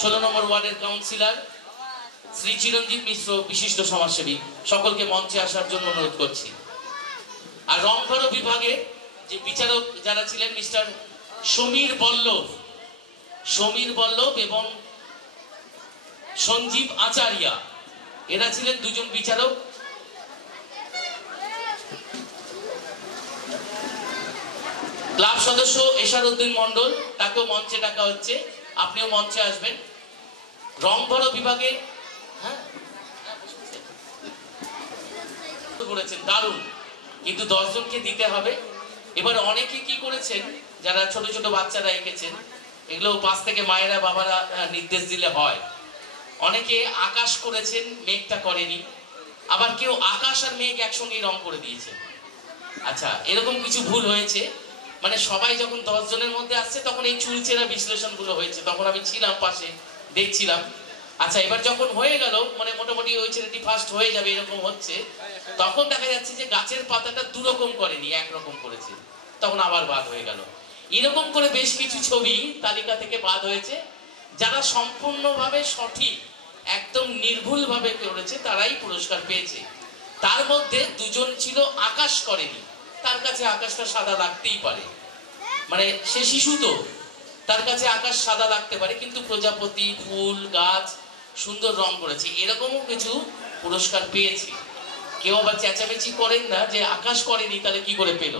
16 নম্বর ওয়ার্ডের কাউন্সিলর শ্রী চিরঞ্জিত মিশ্র বিশিষ্ট সমাজসেবী সকলকে মঞ্চে আসার জন্য অনুরোধ করছি। আর রংঘর বিভাগে যে বিচারক যারা ছিলেন মিস্টার সমীর বল্লভ এবং সঞ্জীব আচারিয়া, এরা ছিলেন দুজন বিচারক। ক্লাব সদস্য এশারউদ্দিন মন্ডল, তাকেও মঞ্চে ডাকা হচ্ছে, আপনিও মঞ্চে আসবেন। রংঘর বিভাগে করেছেন দারুণ, কিন্তু 10 জনকে দিতে হবে। এবার অনেকে কি করেছেন, যারা ছোট ছোট বাচ্চারা এঁকেছেন, এগুলো পাশ থেকে মায়েরা বাবারা নির্দেশ দিলে হয়। অনেকে আকাশ করেছেন, মেঘটা করেনি, আবার কেউ আকাশ আর মেঘ একসঙ্গে রং করে দিয়েছে। আচ্ছা, এরকম কিছু ভুল হয়েছে, মানে সবাই যখন 10 জনের মধ্যে আসছে তখন এই চুলচেরা বিশ্লেষণগুলো হয়েছে, তখন আমি ছিলাম পাশে, দেখছিলাম। আচ্ছা, এবার যখন হয়ে গেল, মানে মোটামুটি ওই ছেলেটি ফার্স্ট হয়ে যাবে এরকম হচ্ছে, তখন দেখা যাচ্ছে যে গাছের পাতাটা দুরকম করেনি, একরকম করেছে, তখন আবার বাদ হয়ে গেল। এরকম করে বেশ কিছু ছবি তালিকা থেকে বাদ হয়েছে। যারা সম্পূর্ণভাবে সঠিক, একদম নির্ভুলভাবে করেছে, তারাই পুরস্কার পেয়েছে। তার মধ্যে 2 জন ছিল আকাশ করেনি, তার কাছে আকাশটা সাদা লাগতেই পারে, মানে সে শিশু তো, তার কাছে আকাশ সাদা লাগতে পারে, কিন্তু প্রজাপতি, ফুল, গাছ সুন্দর রং করেছে, এরকমও কিছু পুরস্কার পেয়েছে। কেউ আবার চেঁচামেচি করেন না যে আকাশ করেনি তাহলে কি করে পেল,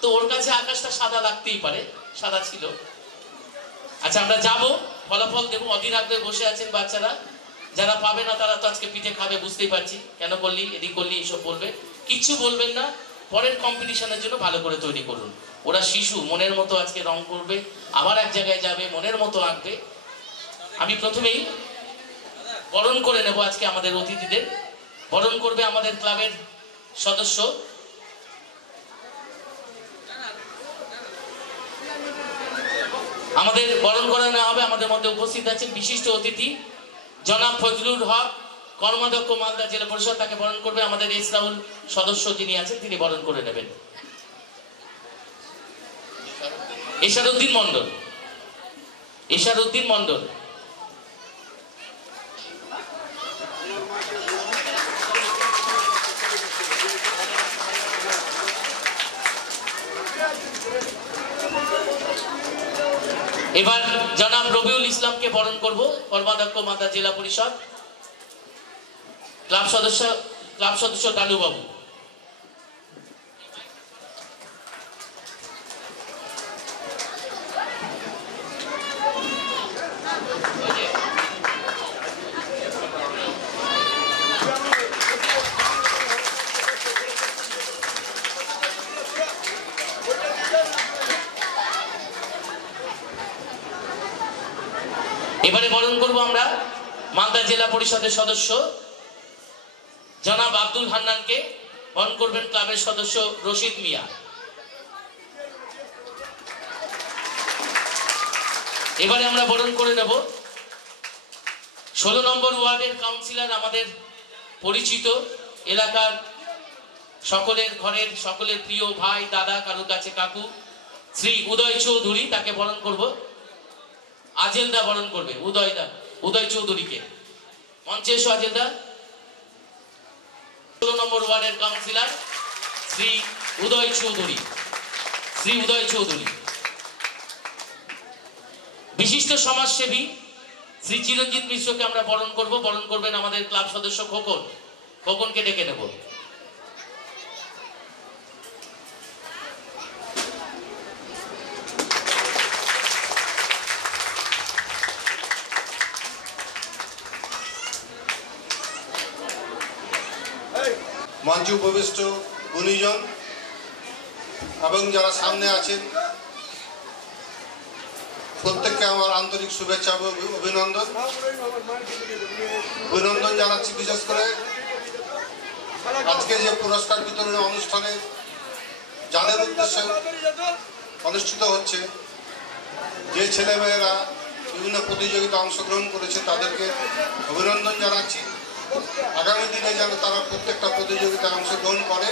তো ওর কাছে আকাশটা সাদা লাগতেই পারে, সাদা ছিল। আচ্ছা, আমরা যাব, ফলাফল দেবো। অধীর আগ্রহে বসে আছেন বাচ্চারা, যারা পাবে না তারা তো আজকে পিঠে খাবে, বুঝতেই পারছি। কেন করলি, এদিক করলি, এইসব বলবে, কিচ্ছু বলবেন না। পরের কম্পিটিশনের জন্য ভালো করে তৈরি করুন। ওরা শিশু, মনের মতো আজকে রং করবে, আবার এক জায়গায় যাবে, মনের মতো আঁকবে। আমি প্রথমেই বরণ করে নেব আজকে আমাদের অতিথিদের। বরণ করবে আমাদের ক্লাবের সদস্য, আমাদের বরণ করানো হবে। আমাদের মধ্যে উপস্থিত আছেন বিশিষ্ট অতিথি জনাব ফজলুল হক, কর্মাধ্যক্ষ মালদা জেলা পরিষদ, তাকে বরণ করবে। আমাদের এস রাহুল সদস্য যিনি আছেন, তিনি বরণ করে নেবেন। এশারউদ্দিন মন্ডল। এবার জনাব রবিউল ইসলামকে বরণ করব, কর্মাধ্যক্ষ মালদা জেলা পরিষদ, ক্লাব সদস্য টালু বাবু। এবারে বরণ করব আমরা মালদা জেলা পরিষদের সদস্য জনাব আব্দুল হান্নানকে, বরণ করবেন ক্লাবের সদস্য রশিদ মিয়া। এবারে আমরা বরণ করে নেব 16 নম্বর ওয়ার্ডের কাউন্সিলর, আমাদের পরিচিত, এলাকার সকলের ঘরের সকলের প্রিয় ভাই, দাদা, কারোর কাছে কাকু, শ্রী উদয় চৌধুরী, তাকে বরণ করব। আজেলদা বরণ করবে উদয় চৌধুরীকে। মঞ্চে এসো আজেলদা। 16 নম্বর ওয়ার্ডের কাউন্সিলর শ্রী উদয় চৌধুরী। বিশিষ্ট সমাজসেবী শ্রী চিরঞ্জিত মিশ্রকে আমরা বরণ করব। বরণ করবেন আমাদের ক্লাব সদস্য খোকনকে ডেকে নেব। মঞ্চে উপবিষ্ট গুণীজন এবং যারা সামনে আছেন প্রত্যেককে আমার আন্তরিক শুভেচ্ছা ও অভিনন্দন জানাচ্ছি। বিশেষ করে আজকে যে পুরস্কার বিতরণী অনুষ্ঠানে যাদের উদ্দেশ্যে অনুষ্ঠিত হচ্ছে, যে ছেলেমেয়েরা বিভিন্ন প্রতিযোগিতা অংশগ্রহণ করেছে তাদেরকে অভিনন্দন জানাচ্ছি। আগামী দিনে যেন তারা প্রত্যেকটা প্রতিযোগিতায় অংশগ্রহণ করে,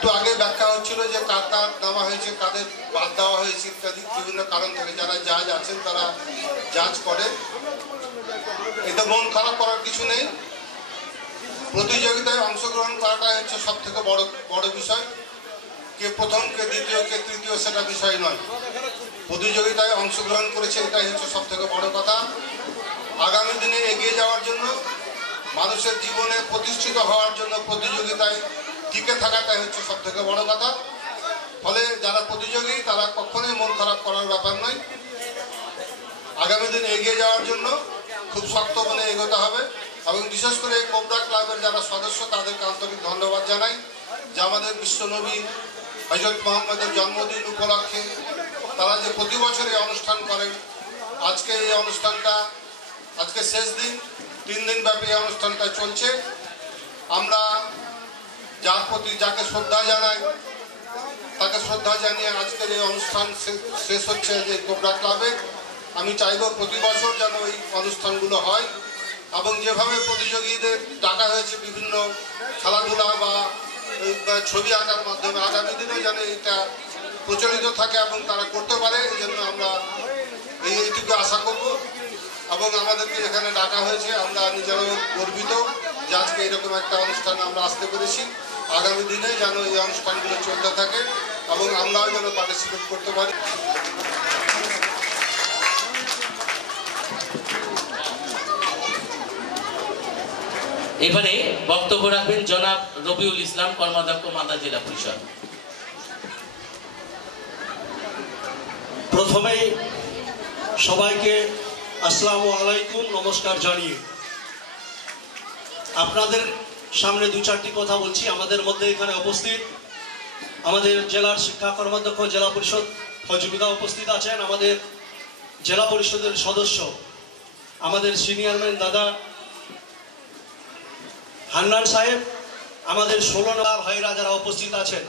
একটু আগে ব্যাখ্যা হচ্ছিল যে কার কার নেওয়া হয়েছে, কাদের বাদ দেওয়া হয়েছে ইত্যাদি বিভিন্ন কারণ থেকে। যারা জাজ আছেন তারা জাজ করে, এতে মন খারাপ করার কিছু নেই। প্রতিযোগিতায় অংশগ্রহণ করাটাই হচ্ছে সব থেকে বড় বিষয়। কে প্রথম, কে দ্বিতীয়, কে তৃতীয় সেটা বিষয় নয়। প্রতিযোগিতায় অংশগ্রহণ করেছে এটাই হচ্ছে সব থেকে বড় কথা। আগামী দিনে এগিয়ে যাওয়ার জন্য, মানুষের জীবনে প্রতিষ্ঠিত হওয়ার জন্য প্রতিযোগিতায় টিকে থাকাটাই হচ্ছে সব থেকে বড় কথা। ফলে যারা প্রতিযোগী তারা কখনোই মন খারাপ করার ব্যাপার নয়। আগামী দিনে এগিয়ে যাওয়ার জন্য খুব শক্ত মনে এগোতে হবে। এবং বিশেষ করে এই কোবরা ক্লাবের যারা সদস্য তাদেরকে আন্তরিক ধন্যবাদ জানাই, যে আমাদের বিশ্বনবী হযরত মুহাম্মদের জন্মদিন উপলক্ষে তারা যে প্রতি বছর এই অনুষ্ঠান করেন, আজকে এই অনুষ্ঠানটা আজকে শেষ দিন, 3 দিন ব্যাপী এই অনুষ্ঠানটা চলছে। আমরা যার প্রতি যাকে শ্রদ্ধা জানাই, তাকে শ্রদ্ধা জানিয়ে আজকের এই অনুষ্ঠান শেষ হচ্ছে যে কোবরা ক্লাবে। আমি চাইব প্রতি বছর যেন এই অনুষ্ঠানগুলো হয়, এবং যেভাবে প্রতিযোগীদের ডাকা হয়েছে বিভিন্ন খেলাধুলা বা ছবি আঁকার মাধ্যমে, আগামী দিনেও যেন এটা প্রচলিত থাকে এবং তারা করতে পারে, এই জন্য আমরা এইটুকু আশা করব। এবং আমাদেরকে এখানে ডাকা হয়েছে, আমরা নিজেরাও গর্বিত যে আজকে এরকম একটা অনুষ্ঠানে আমরা আসতে পেরেছি। আগামী দিনে যেন এই অনুষ্ঠানগুলো চলতে থাকে এবং আমরাও যেন পার্টিসিপেট করতে পারি। এবারে বক্তব্য রাখবেন জনাব রবিউল ইসলাম, কর্মাধ্যক্ষ মালদা জেলা পরিষদ। প্রথমেই সবাইকে আসসালামু আলাইকুম নমস্কার জানিয়ে আপনাদের সামনে 2-4টি কথা বলছি। আমাদের মধ্যে এখানে উপস্থিত আমাদের জেলার শিক্ষা কর্মাধ্যক্ষ, জেলা পরিষদ ফজলুদা উপস্থিত আছেন, আমাদের জেলা পরিষদের সদস্য, আমাদের সিনিয়রম্যান দাদা হান্নান সাহেব, আমাদের 16 ভাইরা যারা উপস্থিত আছেন,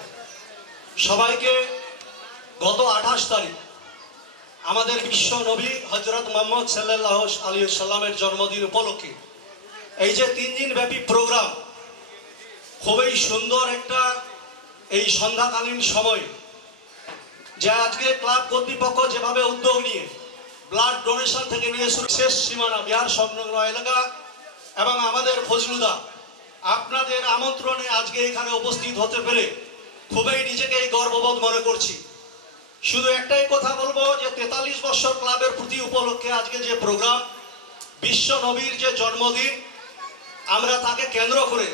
সবাইকে গত 28 তারিখ আমাদের বিশ্ব নবী হযরত মুহাম্মদ সাল্লাল্লাহু আলাইহি সাল্লামের জন্মদিন উপলক্ষে এই যে 3 দিন ব্যাপী প্রোগ্রাম, খুবই সুন্দর একটা এই সন্ধ্যাকালীন সময় যে আজকে ক্লাব কর্তৃপক্ষ যেভাবে উদ্যোগ নিয়ে ব্লাড ডোনেশন থেকে নিয়ে শেষ সীমানা বিহার সংলগ্ন এলাকা এবং আমাদের ফজলুদা আপনাদের আমন্ত্রণে আজকে এখানে উপস্থিত হতে পেরে খুবই নিজেকে গর্ববোধ মনে করছি। শুধু একটাই কথা বলবো যে 43 বছর ক্লাবের প্রতি উপলক্ষে আজকে যে প্রোগ্রাম, বিশ্ব নবীর যে জন্মদিন, আমরা তাকে কেন্দ্র করে,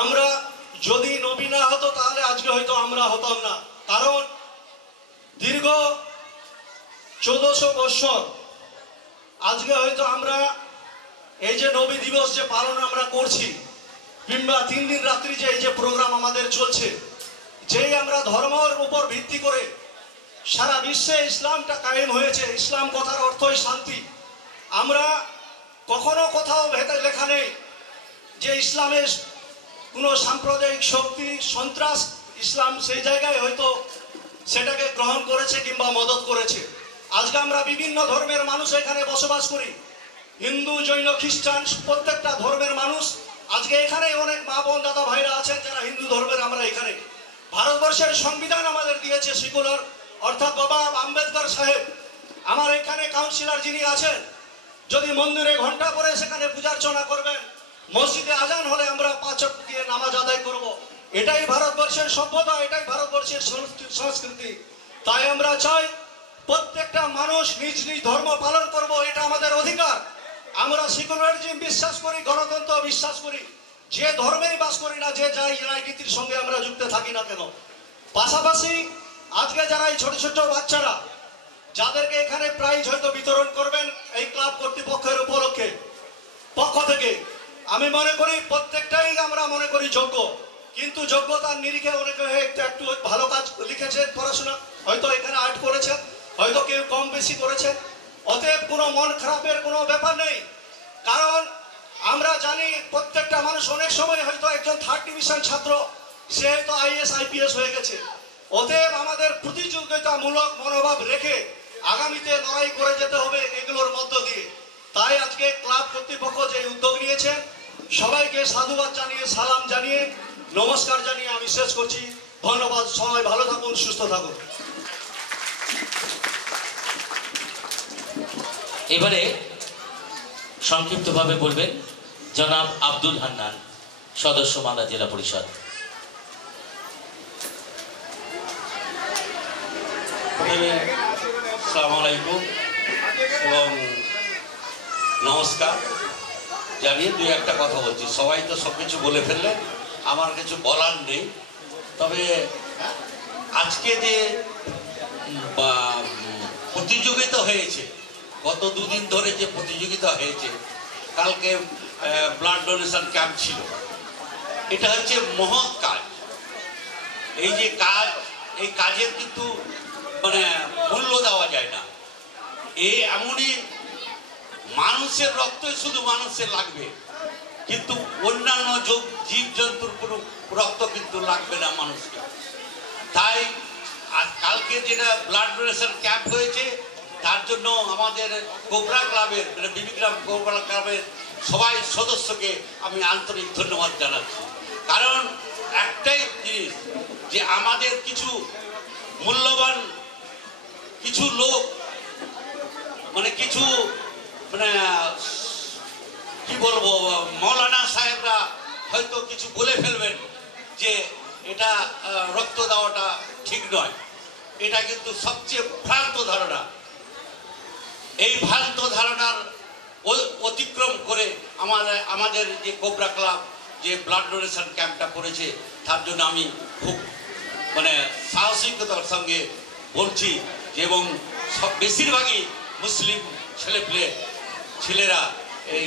আমরা যদি নবী না হতো তাহলে আজকে হয়তো আমরা হতাম না। কারণ দীর্ঘ 1400 বছর আজকে হয়তো আমরা এই যে নবী দিবস যে পালন আমরা করছি, কিংবা 3 দিন রাত্রি যে এই যে প্রোগ্রাম আমাদের চলছে, যেই আমরা ধর্মের উপর ভিত্তি করে সারা বিশ্বে ইসলামটা কায়েম হয়েছে। ইসলাম কথার অর্থই শান্তি। আমরা কখনো কোথাও ভেতরে লেখা নেই যে ইসলামের কোনো সাম্প্রদায়িক শক্তি, সন্ত্রাস ইসলাম সেই জায়গায় হয়তো সেটাকে গ্রহণ করেছে কিংবা মদত করেছে। আজকে আমরা বিভিন্ন ধর্মের মানুষ এখানে বসবাস করি, হিন্দু, জৈন, খ্রিস্টান, প্রত্যেকটা ধর্মের মানুষ আজকে এখানে অনেক মা বোন দাদা ভাইরা আছেন যারা হিন্দু ধর্মের। আমরা এখানে ভারতবর্ষের সংবিধান আমাদের দিয়েছে সেকুলার, অর্থাৎ বাবা আম্বেদকর সাহেব, আমার এখানে কাউন্সিলর যিনি আছেন, যদি মন্দিরে ঘন্টা পরে সেখানে পূজার্চনা করবেন, মসজিদে আজান হলে আমরা 5 ওয়াক্ত দিয়ে নামাজ আদায় করব। এটাই ভারতবর্ষের সভ্যতা, এটাই ভারতবর্ষের সংস্কৃতি। তাই আমরা চাই প্রত্যেকটা মানুষ নিজ নিজ ধর্ম পালন করব, এটা আমাদের অধিকার। আমরা সেকুলারিজম বিশ্বাস করি, গণতন্ত্র বিশ্বাস করি, যে ধর্মেই বাস করি না, যে যাই রাজনীতির সঙ্গে আমরা যুক্ত থাকি না কেন। পাশাপাশি আজকে যারা এই ছোট ছোট বাচ্চারা যাদেরকে এখানে প্রাইজ হয়তো বিতরণ করবেন এই ক্লাব কর্তৃপক্ষের উপলক্ষে পক্ষ থেকে, আমি মনে করি প্রত্যেকটাই আমরা মনে করি যোগ্য, কিন্তু যোগ্যতার নিরিখে অনেকে একটু ভালো কাজ লিখেছেন, পড়াশোনা হয়তো এখানে আর্ট করেছেন, হয়তো কেউ কম বেশি করেছেন। অতএব কোনো মন খারাপের কোনো ব্যাপার নেই, কারণ আমরা জানি প্রত্যেকটা মানুষ অনেক সময় হয়তো একজন 3rd ডিভিশন ছাত্র, সে হয়তো IAS IPS হয়ে গেছে। অতএব আমাদের প্রতিযোগিতামূলক মনোভাব রেখে আগামীতে লড়াই করে যেতে হবে এগুলোর মধ্য দিয়ে। তাই আজকে ক্লাব কর্তৃপক্ষ যে উদ্যোগ নিয়েছেন, সবাইকে সাধুবাদ জানিয়ে, সালাম জানিয়ে, নমস্কার জানিয়ে আমি শেষ করছি। ধন্যবাদ, সবাই ভালো থাকুন, সুস্থ থাকুন। এবারে সংক্ষিপ্তভাবে বলবেন জনাব আব্দুল হান্নান, সদস্য মালদা জেলা পরিষদ। আসসালামু আলাইকুম এবং নমস্কার জানিয়ে দুই একটা কথা বলছি। সবাই তো সব কিছু বলে ফেললেন, আমার কিছু বলার নেই। তবে আজকে যে প্রতিযোগিতা হয়েছে, গত দুদিন ধরে যে প্রতিযোগিতা হয়েছে, কালকে ব্লাড ডোনেশন ক্যাম্প ছিল, এটা হচ্ছে মহৎ কাজ। এই যে কাজ, এই কাজের কিন্তু মানে মূল্য দেওয়া যায় না। এই এমনই মানুষের রক্তই শুধু মানুষের লাগবে, কিন্তু অন্যান্য জীব জন্তুর কোনো রক্ত কিন্তু লাগবে না মানুষকে। তাই আজ কালকে যেটা ব্লাড ডোনেশন ক্যাম্প হয়েছে, তার জন্য আমাদের কোবরা ক্লাবের মানে বিবিগ্রাম কোবরা ক্লাবের সবাই সদস্যকে আমি আন্তরিক ধন্যবাদ জানাচ্ছি। কারণ একটাই জিনিস, যে আমাদের কিছু মূল্যবান কিছু লোক মানে কিছু মানে কি বলবো, মৌলানা সাহেবরা হয়তো কিছু বলে ফেলবেন যে এটা রক্ত দেওয়াটা ঠিক নয়। এটা কিন্তু সবচেয়ে ভ্রান্ত ধারণা। এই ভ্রান্ত ধারণার অতিক্রম করে আমাদের যে কোবরা ক্লাব যে ব্লাড ডোনেশন ক্যাম্পটা করেছে, তার জন্য আমি খুব মানে সাহসিকতার সঙ্গে বলছি যে, এবং সব বেশিরভাগই মুসলিম ছেলেরা এই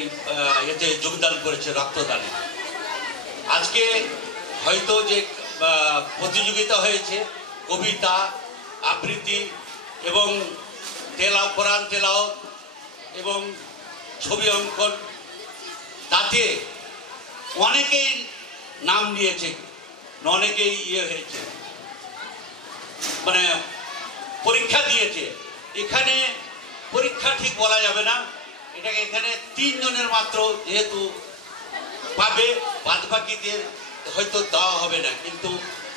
এতে যোগদান করেছে রক্তদানে। আজকে হয়তো যে প্রতিযোগিতা হয়েছে কবিতা আবৃত্তি এবং কোরআন তেলাওয়াত এবং ছবি অঙ্কন, তাতে অনেকেই নাম নিয়েছে, অনেকেই হয়েছে মানে পরীক্ষা দিয়েছে। এখানে পরীক্ষা ঠিক বলা যাবে না, এটাকে এখানে 3 জনের মাত্র যেহেতু পাবে, বাদ বাকিদের হয়তো দেওয়া হবে না, কিন্তু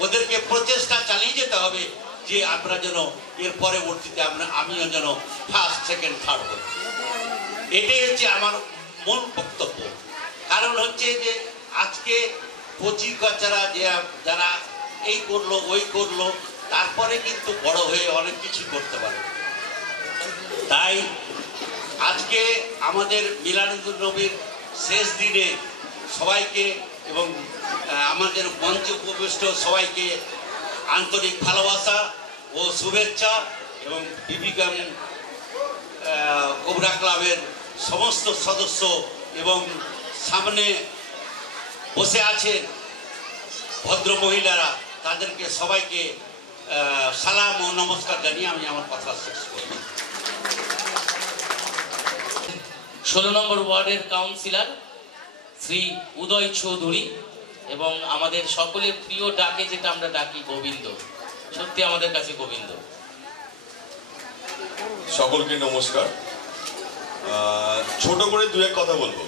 ওদেরকে প্রচেষ্টা চালিয়ে যেতে হবে যে আমরা যেন এর পরবর্তীতে আমিও যেন ফার্স্ট সেকেন্ড থার্ড হই। এটাই হচ্ছে আমার মূল বক্তব্য। কারণ হচ্ছে যে আজকে কচি কাচারা যারা এই করলো ওই করলো, তারপরে কিন্তু বড় হয়ে অনেক কিছু করতে পারে। তাই আজকে আমাদের মিলাদুন নবীর শেষ দিনে সবাইকে এবং আমাদের মঞ্চে উপবিষ্ট সবাইকে আন্তরিক ভালোবাসা ও শুভেচ্ছা, এবং বিবিগ্রাম কোবরা ক্লাবের সমস্ত সদস্য এবং সামনে বসে আছেন ভদ্র মহিলারা, তাদেরকে সবাইকে সালাম ও নমস্কার জানিয়ে আমি আমার কথা শেষ করি। 16 নম্বর ওয়ার্ডের কাউন্সিলর শ্রী উদয় চৌধুরী, এবং আমাদের সকলের প্রিয় ডাকে যেটা আমরা ডাকি গোবিন্দ, সত্যি আমাদের কাছে গোবিন্দ। সকলকে নমস্কার। ছোট করে দু এক কথা বলবো।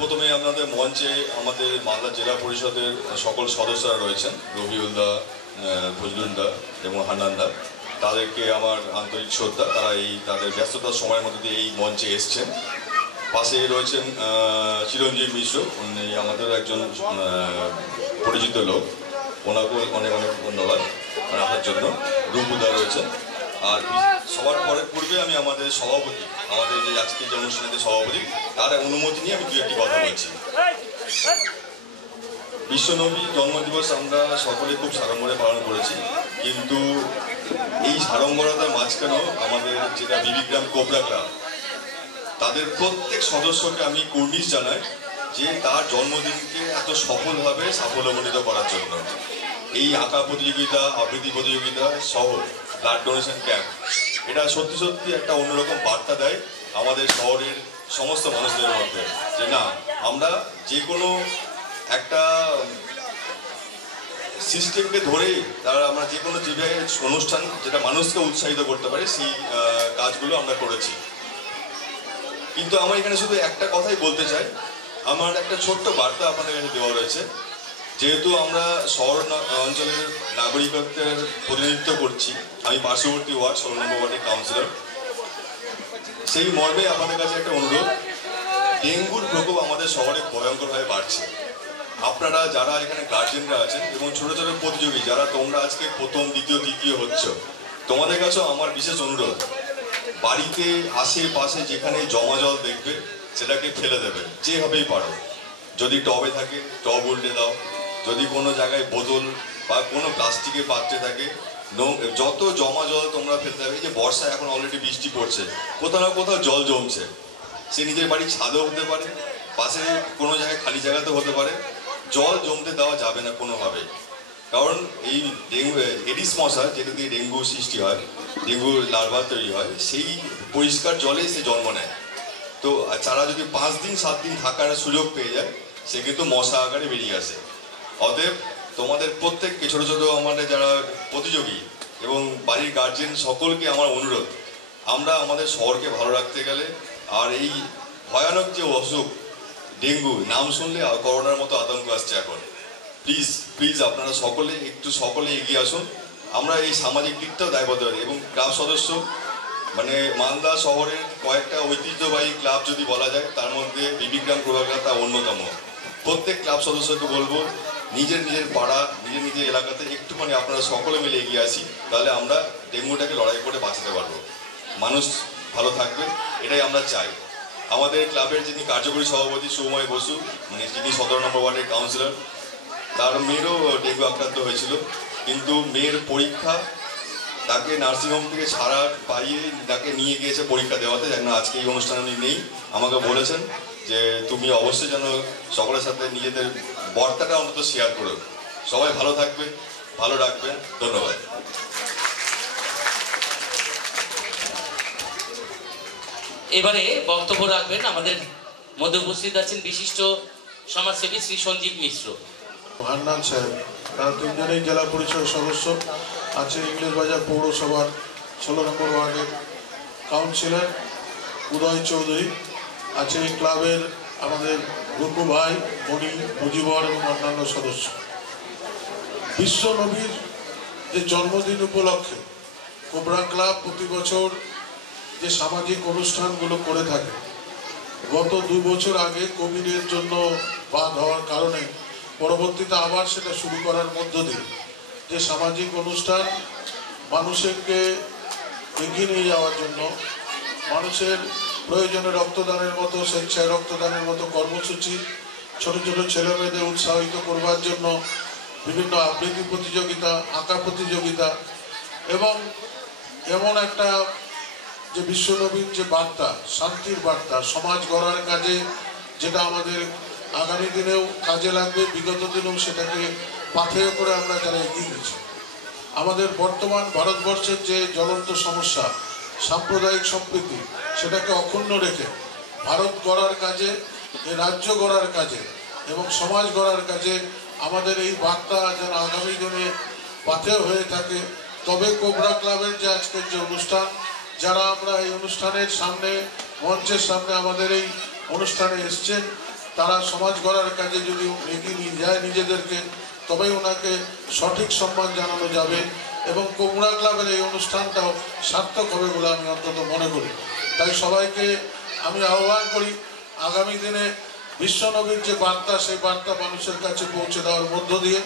প্রথমে আপনাদের মঞ্চে আমাদের মালদা জেলা পরিষদের সকল সদস্যরা রয়েছেন, রবিউলদা, ফজলুলদা এবং হান্নানদা। তাদেরকে আমার আন্তরিক শ্রদ্ধা। তারা তাদের ব্যস্ততার সময়ের মধ্যে দিয়ে এই মঞ্চে এসছেন। পাশে রয়েছেন চিরঞ্জীব মিশ্র, উনি আমাদের একজন পরিচিত লোক, ওনাকেও অনেক অনেক ধন্যবাদ রাখার জন্য। রূপদা রয়েছেন। আর সবার পূর্বে আমি আমাদের সভাপতি, আমাদের যে আজকের যে অনুষ্ঠানের সভাপতি, তার অনুমতি নিয়ে আমি দু একটি কথা বলছি। বিশ্বনবী জন্মদিবস আমরা সকলে খুব সাড়ম্বরে পালন করেছি, কিন্তু এই সাড়ম্বরতার মাঝখানেও আমাদের যেটা বিবিগ্রাম কোবরা ক্লাব, তাদের প্রত্যেক সদস্যকে আমি কুর্নিশ জানাই যে তার জন্মদিনকে এত সফলভাবে সাফল্যমণ্ডিত করার জন্য। এই আঁকা প্রতিযোগিতা, আবৃত্তি প্রতিযোগিতা সহ ব্লাড ডোনেশন ক্যাম্প, এটা সত্যি সত্যি একটা অন্যরকম বার্তা দেয় আমাদের শহরের সমস্ত মানুষদের মধ্যে, যে না, আমরা যে কোনো একটা সিস্টেমকে ধরেই আমরা যে কোনো জায়গায় অনুষ্ঠান যেটা মানুষকে উৎসাহিত করতে পারে, সেই কাজগুলো আমরা করেছি। কিন্তু আমার এখানে শুধু একটা কথাই বলতে চাই, আমার একটা ছোট্ট বার্তা আপনাদের কাছে দেওয়া রয়েছে। যেহেতু আমরা শহর অঞ্চলের নাগরিকত্বের প্রতিনিধিত্ব করছি, আমি পার্শ্ববর্তী ওয়ার্ড 16 নম্বর ওয়ার্ডের কাউন্সিলর, সেই মর্মে আপনাদের কাছে একটা অনুরোধ। ডেঙ্গুর প্রকোপ আমাদের শহরে ভয়ঙ্করভাবে বাড়ছে। আপনারা যারা এখানে গার্জেনরা আছেন এবং ছোট ছোট প্রতিযোগী যারা তোমরা আজকে প্রথম দ্বিতীয় তৃতীয় হচ্ছ, তোমাদের কাছেও আমার বিশেষ অনুরোধ, বাড়িতে আশেপাশে যেখানে জমা জল দেখবে সেটাকে ফেলে দেবে যেভাবেই পারো। যদি টবে থাকে টব উল্টে দাও, যদি কোনো জায়গায় বোতল বা কোনো প্লাস্টিকের পাত্রে থাকে, যত জমা জল তোমরা ফেলতে হবে। এই যে বর্ষায় এখন অলরেডি বৃষ্টি পড়ছে, কোথাও না কোথাও জল জমছে, সে নিজের বাড়ির ছাদেও হতে পারে, পাশে কোনো জায়গায় খালি জায়গাতেও হতে পারে। জল জমতে দেওয়া যাবে না কোনোভাবে, কারণ এই ডেঙ্গু এডিস মশা যেটা দিয়ে ডেঙ্গু সৃষ্টি হয়, ডেঙ্গু লার্ভা তৈরি হয়, সেই পরিষ্কার জলে সে জন্ম নেয়। তো তারা যদি 5 দিন 7 দিন থাকার সুযোগ পেয়ে যায়, সে কিন্তু মশা আকারে বেরিয়ে আসে। অতএব তোমাদের প্রত্যেককে, ছোটো ছোটো আমাদের যারা প্রতিযোগী এবং বাড়ির গার্জেন সকলকে আমার অনুরোধ, আমরা আমাদের শহরকে ভালো রাখতে গেলে, আর এই ভয়ানক যে অসুখ ডেঙ্গু নাম শুনলে করোনার মতো আতঙ্ক আসছে এখন, প্লিজ প্লিজ আপনারা সকলে এগিয়ে আসুন। আমরা এই সামাজিক দিকটাও দায়বদ্ধ এবং ক্লাব সদস্য, মানে মালদা শহরের কয়েকটা ঐতিহ্যবাহী ক্লাব যদি বলা যায়, তার মধ্যে বিবিগ্রাম প্রভাকরা তা অন্যতম। প্রত্যেক ক্লাব সদস্যকে বলবো নিজের নিজের পাড়া, নিজের নিজের এলাকাতে একটুখানি আপনারা সকলে মিলে এগিয়ে আসি, তাহলে আমরা ডেঙ্গুটাকে লড়াই করে বাঁচাতে পারবো, মানুষ ভালো থাকবে, এটাই আমরা চাই। আমাদের ক্লাবের যিনি কার্যকরী সভাপতি সুময় বসু, মানে যিনি 17 নম্বর ওয়ার্ডের কাউন্সিলর, তার মেয়েরও ডেঙ্গু আক্রান্ত হয়েছিল, কিন্তু মেয়ের পরীক্ষা, তাকে নার্সিংহোম থেকে ছাড়া পাইয়ে তাকে নিয়ে গিয়েছে পরীক্ষা দেওয়াতে, যেন আজকে এই অনুষ্ঠানে উনি নেই। আমাকে বলেছেন যে তুমি অবশ্যই যেন সকলের সাথে নিজেদের বার্তাটা অন্তত শেয়ার করো। সবাই ভালো থাকবেন, ভালো রাখবেন, ধন্যবাদ। এবারে বক্তব্য রাখবেন আমাদের মধ্যে উপস্থিত আছেন বিশিষ্ট সমাজসেবী শ্রী সঞ্জীব মিশ্র। হান্নান সাহেব, তারা তিনজনেই জেলা পরিষদ সদস্য, আছে ইংলিশ বাজার পৌরসভার 16 নম্বর ওয়ার্ডের কাউন্সিলর উদয় চৌধুরী, আছে এই ক্লাবের আমাদের গুকু ভাই, মণি, মুজিবর এবং অন্যান্য সদস্য। বিশ্ব নবীর যে জন্মদিন উপলক্ষে কোবরা ক্লাব প্রতি বছর যে সামাজিক অনুষ্ঠানগুলো করে থাকে, গত 2 বছর আগে কোভিডের জন্য বাদ হওয়ার কারণে পরবর্তীতে আবার সেটা শুরু করার মধ্য দিয়ে যে সামাজিক অনুষ্ঠান মানুষকে এগিয়ে নিয়ে যাওয়ার জন্য, মানুষের প্রয়োজনে রক্তদানের মতো, স্বেচ্ছায় রক্তদানের মতো কর্মসূচি, ছোট ছোট ছেলেমেয়েদের উৎসাহিত করবার জন্য বিভিন্ন আবৃত্তি প্রতিযোগিতা, আঁকা প্রতিযোগিতা, এবং এমন একটা যে বিশ্বনবীর যে বার্তা, শান্তির বার্তা, সমাজ গড়ার কাজে, যেটা আমাদের আগামী দিনেও কাজে লাগবে, বিগত দিনেও সেটাকে পাথেয় করে আমরা যারা এগিয়ে গেছি। আমাদের বর্তমান ভারতবর্ষের যে জ্বলন্ত সমস্যা সাম্প্রদায়িক সম্প্রীতি, সেটাকে অক্ষুণ্ণ রেখে ভারত গড়ার কাজে, এই রাজ্য গড়ার কাজে এবং সমাজ গড়ার কাজে আমাদের এই বার্তা যেন আগামী দিনে পাথেয় হয়ে থাকে। তবে কোবরা ক্লাবের যে আজকের যে অনুষ্ঠান, যারা আমরা এই অনুষ্ঠানের সামনে, মঞ্চের সামনে আমাদের এই অনুষ্ঠানে এসছেন, তারা সমাজ গড়ার কাজে যদি এগিয়ে নিয়ে যায় নিজেদেরকে, তবেই ওনাকে সঠিক সম্মান জানানো যাবে এবং কোবরা ক্লাবের এই অনুষ্ঠানটাও সার্থক হবে বলে আমি অন্তত মনে করি। তাই সবাইকে আমি আহ্বান করি, আগামী দিনে বিশ্বনবীর যে বার্তা, সেই বার্তা মানুষের কাছে পৌঁছে দেওয়ার মধ্য দিয়ে,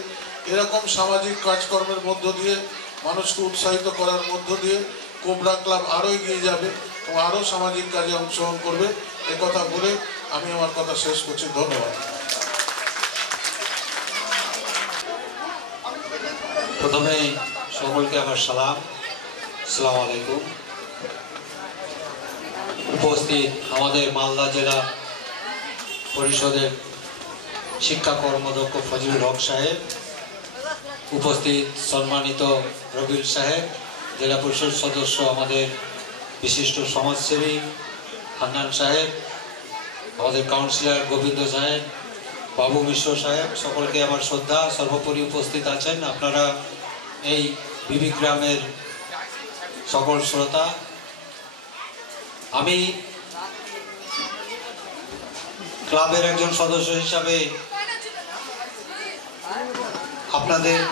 এরকম সামাজিক কাজকর্মের মধ্য দিয়ে, মানুষকে উৎসাহিত করার মধ্য দিয়ে কোবরা ক্লাব আরও এগিয়ে যাবে এবং আরও সামাজিক কাজে অংশগ্রহণ করবে। কথা বলে আমি আমার কথা শেষ করছি। ধন্যবাদ। প্রথমে সকলকে আমার সালাম, আসসালামু আলাইকুম। উপস্থিত আমাদের মালদা জেলা পরিষদের শিক্ষা কর্মদক্ষ ফজলুল হক সাহেব, উপস্থিত সম্মানিত রবিউল সাহেব, জেলা পরিষদ সদস্য আমাদের বিশিষ্ট সমাজসেবী হান্নান সাহেব, আমাদের কাউন্সিলর গোবিন্দ সাহেব, বাবু মিশ্র সাহেব, সকলকে আমার শ্রদ্ধা। সর্বোপরি উপস্থিত আছেন আপনারা এই বিবিগ্রামের সকল শ্রোতা। আমি ক্লাবের একজন সদস্য হিসাবে আপনাদের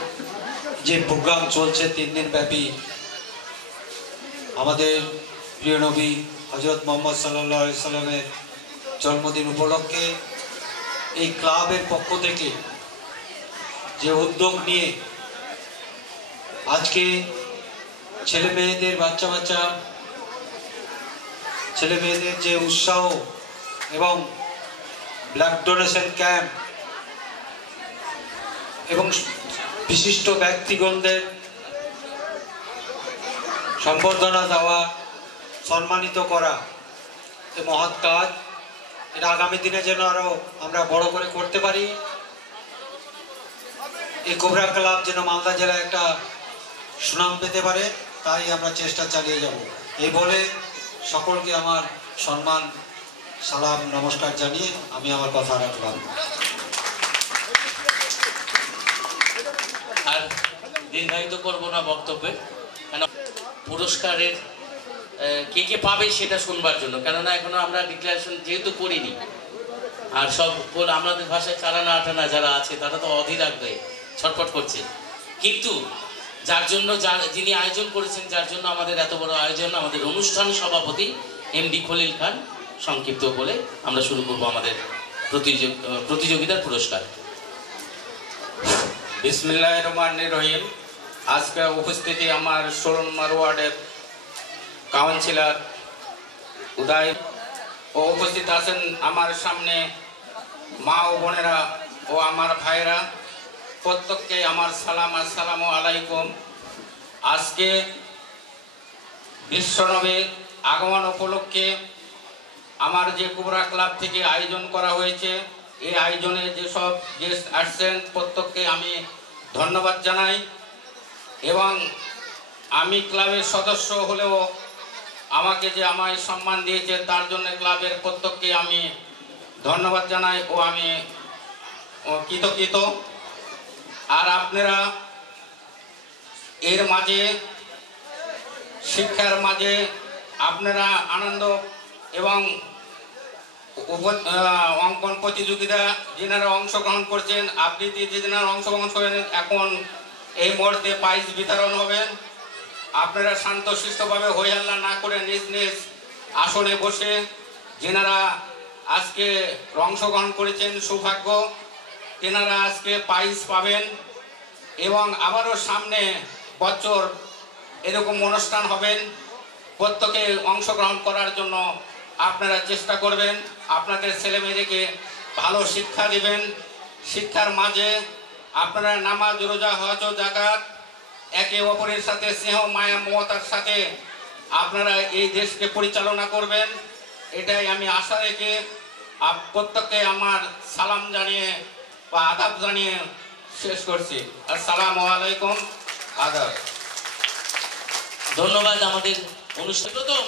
যে প্রোগ্রাম চলছে 3 দিন ব্যাপী আমাদের প্রিয় নবী হযরত মুহাম্মদ সাল্লাল্লাহু আলাইহি সাল্লামের জন্মদিন উপলক্ষে এই ক্লাবের পক্ষ থেকে যে উদ্যোগ নিয়ে আজকে ছেলে মেয়েদের বাচ্চা ছেলে মেয়েদের যে উৎসাহ এবং ব্লাড ডোনেশন ক্যাম্প এবং বিশিষ্ট ব্যক্তিগণদের সম্বর্ধনা দেওয়া, সম্মানিত করা এই মহৎ কাজ, এটা আগামী দিনে যেন আরো আমরা বড় করে করতে পারি। এই কোবরা ক্লাব যেন মালদা জেলায় একটা সুনাম পেতে পারে, তাই আমরা চেষ্টা চালিয়ে যাব। এই বলে সকলকে আমার সম্মান, সালাম, নমস্কার জানিয়ে আমি আমার কথা রাখলাম। আর দীর্ঘায়িত করব না বক্তব্যে, কেন পুরস্কারের কে কে পাবে সেটা শুনবার জন্য, কেননা এখনো আমরা ডিক্লারেশন যেহেতু করিনি, আর সব আমাদের ভাষায় চারানা আটানা যারা আছে তারা তো অধীর আগ্রহে ছটফট করছে। কিন্তু যার জন্য যিনি আয়োজন করেছেন, যার জন্য আমাদের এত বড় আয়োজন, আমাদের অনুষ্ঠান সভাপতি এমডি খলিল খান, সংক্ষিপ্ত বলে আমরা শুরু করব আমাদের প্রতিযোগিতার পুরস্কার। বিসমিল্লাহির রহমানির রহিম। আজকে উপস্থিতি আমার 16 নম্বর ওয়ার্ডের কাউন্সিলর উদয় ও উপস্থিত আছেন আমার সামনে মা ও বোনেরা ও আমার ভাইরা, প্রত্যেককে আমার সালাম, আসসালামু আলাইকুম। আজকে বিশ্বনবীর আগমন উপলক্ষে আমার যে কোবরা ক্লাব থেকে আয়োজন করা হয়েছে, এই আয়োজনে যেসব গেস্ট আসছেন প্রত্যেককে আমি ধন্যবাদ জানাই, এবং আমি ক্লাবের সদস্য হলেও আমাকে যে আমায় সম্মান দিয়েছে তার জন্য ক্লাবের প্রত্যেককে আমি ধন্যবাদ জানাই ও আমি কৃতজ্ঞ। আর আপনারা এর মাঝে, শিক্ষার মাঝে আপনারা আনন্দ এবং অঙ্কন প্রতিযোগিতা যেনারা অংশগ্রহণ করছেন, আবৃত্তি যেনারা অংশগ্রহণ করেন, এখন এই মুহূর্তে প্রাইজ বিতরণ হবে। আপনারা শান্তশিষ্টভাবে হই হাল্লা না করে নিজ নিজ আসনে বসে যেনারা আজকে অংশগ্রহণ করেছেন সৌভাগ্য, তেনারা আজকে প্রাইজ পাবেন। এবং আবারও সামনে বছর এরকম অনুষ্ঠান হবেন, প্রত্যেকে অংশগ্রহণ করার জন্য আপনারা চেষ্টা করবেন। আপনাদের ছেলেমেয়েদেরকে ভালো শিক্ষা দিবেন। শিক্ষার মাঝে আপনারা নামাজ, রোজা, হজ ও যাকাত, একে অপরের সাথে স্নেহ, মায়া, মমতার সাথে আপনারা এই দেশকে পরিচালনা করবেন, এটাই আমি আশা রেখে প্রত্যেককে আমার সালাম জানিয়ে বা আদাব জানিয়ে শেষ করছি। আসসালামু আলাইকুম, আদাব। ধন্যবাদ। আমাদের অনুষ্ঠান প্রথম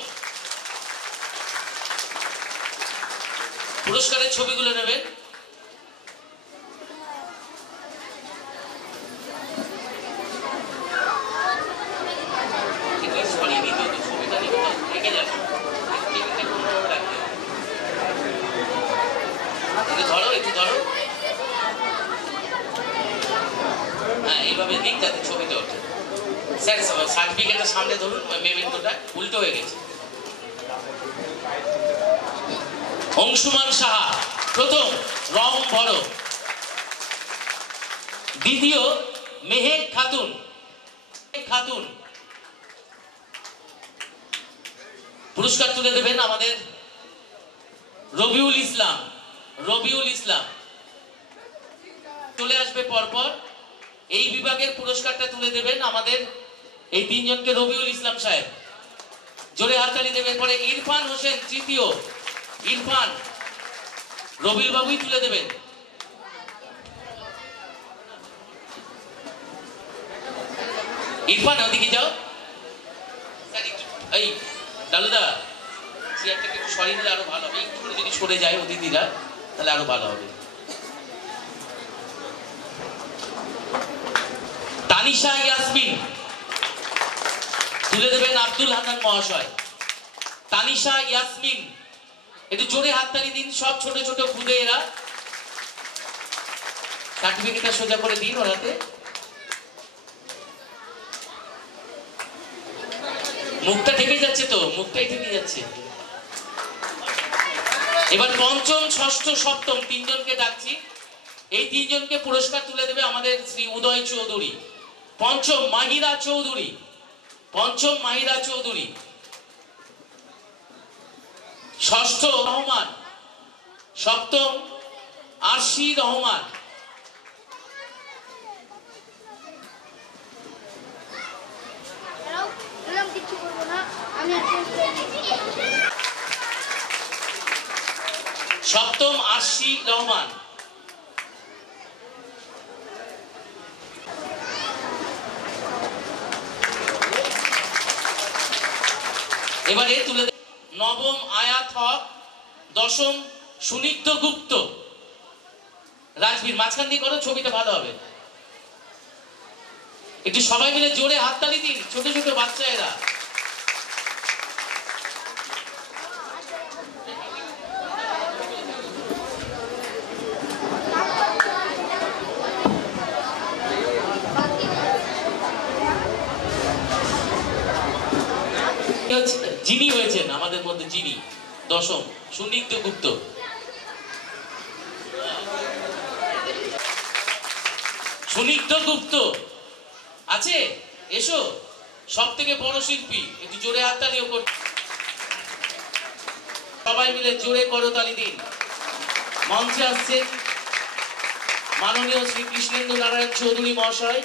পুরস্কারের ছবিগুলো নেবেন। একটু ধরো, হ্যাঁ এইভাবে দিক যাতে ছবিটা ওঠে। স্যার সার্টিফিকেটটা সামনে ধরুন, মেমেন্টোটা উল্টো হয়ে গেছে। অংশুমান সাহা প্রথম, রং ভরো। দ্বিতীয় মেহেক খাতুন। পুরস্কার তুলে দেবেন আমাদের রবিউল ইসলাম চলে আসবে পরপর। এই বিভাগের পুরস্কারটা তুলে দেবেন আমাদের এই 3 জনকে রবিউল ইসলাম সাহেব, জোরে হাততালি দেবেন। পরে ইরফান হোসেন তৃতীয়, ইরফান রবিউল বাবুই তুলে দেবেন। ইরফান ওদিকে যাও। এই ডালুদা চেয়ারটাকে একটু সরিয়ে দিলে আরো ভালো হবে, একটু করে যদি সরে যায় অতিথিরা তাহলে আরো ভালো হবে। তানিশা ইয়াসমিন তুলে দেবেন আব্দুল হান্নান মহাশয়। তানিশা ইয়াসমিন, একটু জোরে হাততালি দিন সব ছোট ছোট খুদে এরা। সার্টিফিকেটটা সোজা করে দিন ওর হাতে। মুখটা ঢেকে যাচ্ছে তো, মুখটাই ঢেকে যাচ্ছে। এবার পঞ্চম, ষষ্ঠ, সপ্তম তিনজনকে ডাকছি। এই তিনজনকে পুরস্কার তুলে দেবে আমাদের শ্রী উদয় চৌধুরী। পঞ্চম মাহিরা চৌধুরী, পঞ্চম মাহিরা চৌধুরী। ষষ্ঠ রহমান, সপ্তম আরশি রহমান। সপ্তম আরশি রহমান। এবারে তুলে নবম আয়াত হক, দশম সুনিগ্ধ গুপ্ত। রাজবীর মাঝখান দিয়ে করো, ছবিটা ভালো হবে। একটু সবাই মিলে জোরে হাততালি দিন, ছোট ছোট বাচ্চা এরা। যিনি হয়েছেন আমাদের মধ্যে, যিনি দশম সুনিগ্ধ গুপ্ত। সুনিগ্ধ গুপ্ত আছে, এসো। সব থেকে বড় শিল্পী, একটু জোরে হাততালিও কর, সবাই মিলে জোরে করতালি দিন। মঞ্চে আসছেন মাননীয় শ্রী কৃষ্ণেন্দু নারায়ণ চৌধুরী মহাশয়।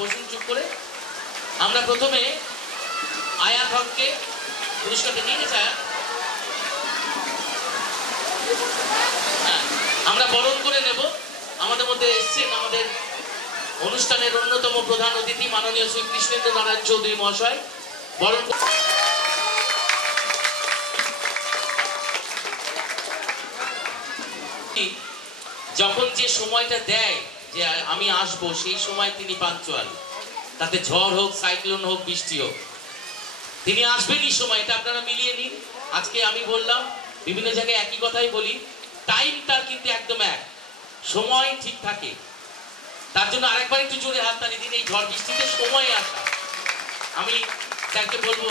বসুন চুপ করে। আমরা প্রথমে আয়াত হককে পুরস্কারটা নিয়ে গেছে। আমরা বরণ করে নেব। আমাদের মধ্যে এসছেন আমাদের অনুষ্ঠানের অন্যতম প্রধান অতিথি মাননীয় শ্রী কৃষ্ণেন্দু নারায়ণ চৌধুরী মহাশয়। বরণ যখন যে সময়টা দেয় যে আমি আসবো, সেই সময় তিনি পাঞ্চুয়াল। তাতে ঝড় হোক, সাইক্লোন হোক, বৃষ্টি হোক, তিনি আসবেনই সময়। এটা আপনারা মিলিয়ে নিন। আজকে আমি বললাম, বিভিন্ন জায়গায় একই কথাই বলি, টাইম তার কিন্তু একদম এক, সময় ঠিক থাকে। তার জন্য আরেকবার একটু জোরে হাততালি দিন। এই ঝড় বৃষ্টিতে সময়ে আসা। আমি স্যারকে বলবো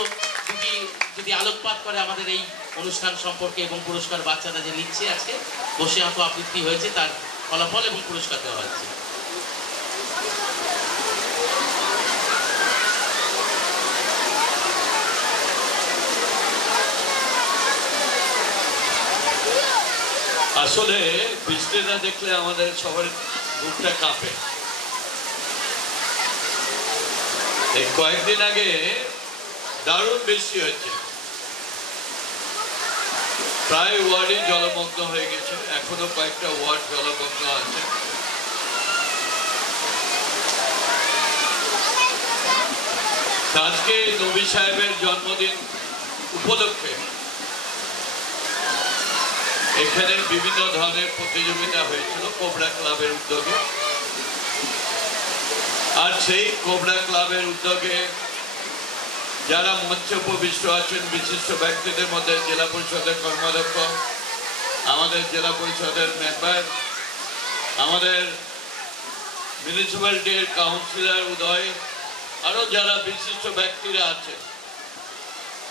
যদি আলোকপাত করে আমাদের এই অনুষ্ঠান সম্পর্কে এবং পুরস্কার বাচ্চারা যে লিখছে আজকে বসে আঁকো আবৃত্তি হয়েছে, তার ফলাফল এবং পুরস্কার দেওয়া হচ্ছে। আসলে বৃষ্টি না দেখলে আমাদের সবার বুকটা কাঁপে। এই কয়েকদিন আগে দারুণ বৃষ্টি হয়েছে, প্রায় ওয়ার্ডই জলমগ্ন হয়ে গেছে। এখনো কয়েকটা ওয়ার্ড জলমগ্ন আছে। আজকে নবী সাহেবের জন্মদিন উপলক্ষে এখানে বিভিন্ন ধরনের প্রতিযোগিতা হয়েছিল কোবরা ক্লাবের উদ্যোগে। আর সেই কোবরা ক্লাবের উদ্যোগে যারা মঞ্চে উপবিষ্ট আছেন, বিশিষ্ট ব্যক্তিদের মধ্যে জেলা পরিষদের কর্মাধ্যক্ষ, আমাদের জেলা পরিষদের মেম্বার, আমাদের মিউনিসিপ্যালিটির কাউন্সিলর উদয়, আরো যারা বিশিষ্ট ব্যক্তিরা আছেন,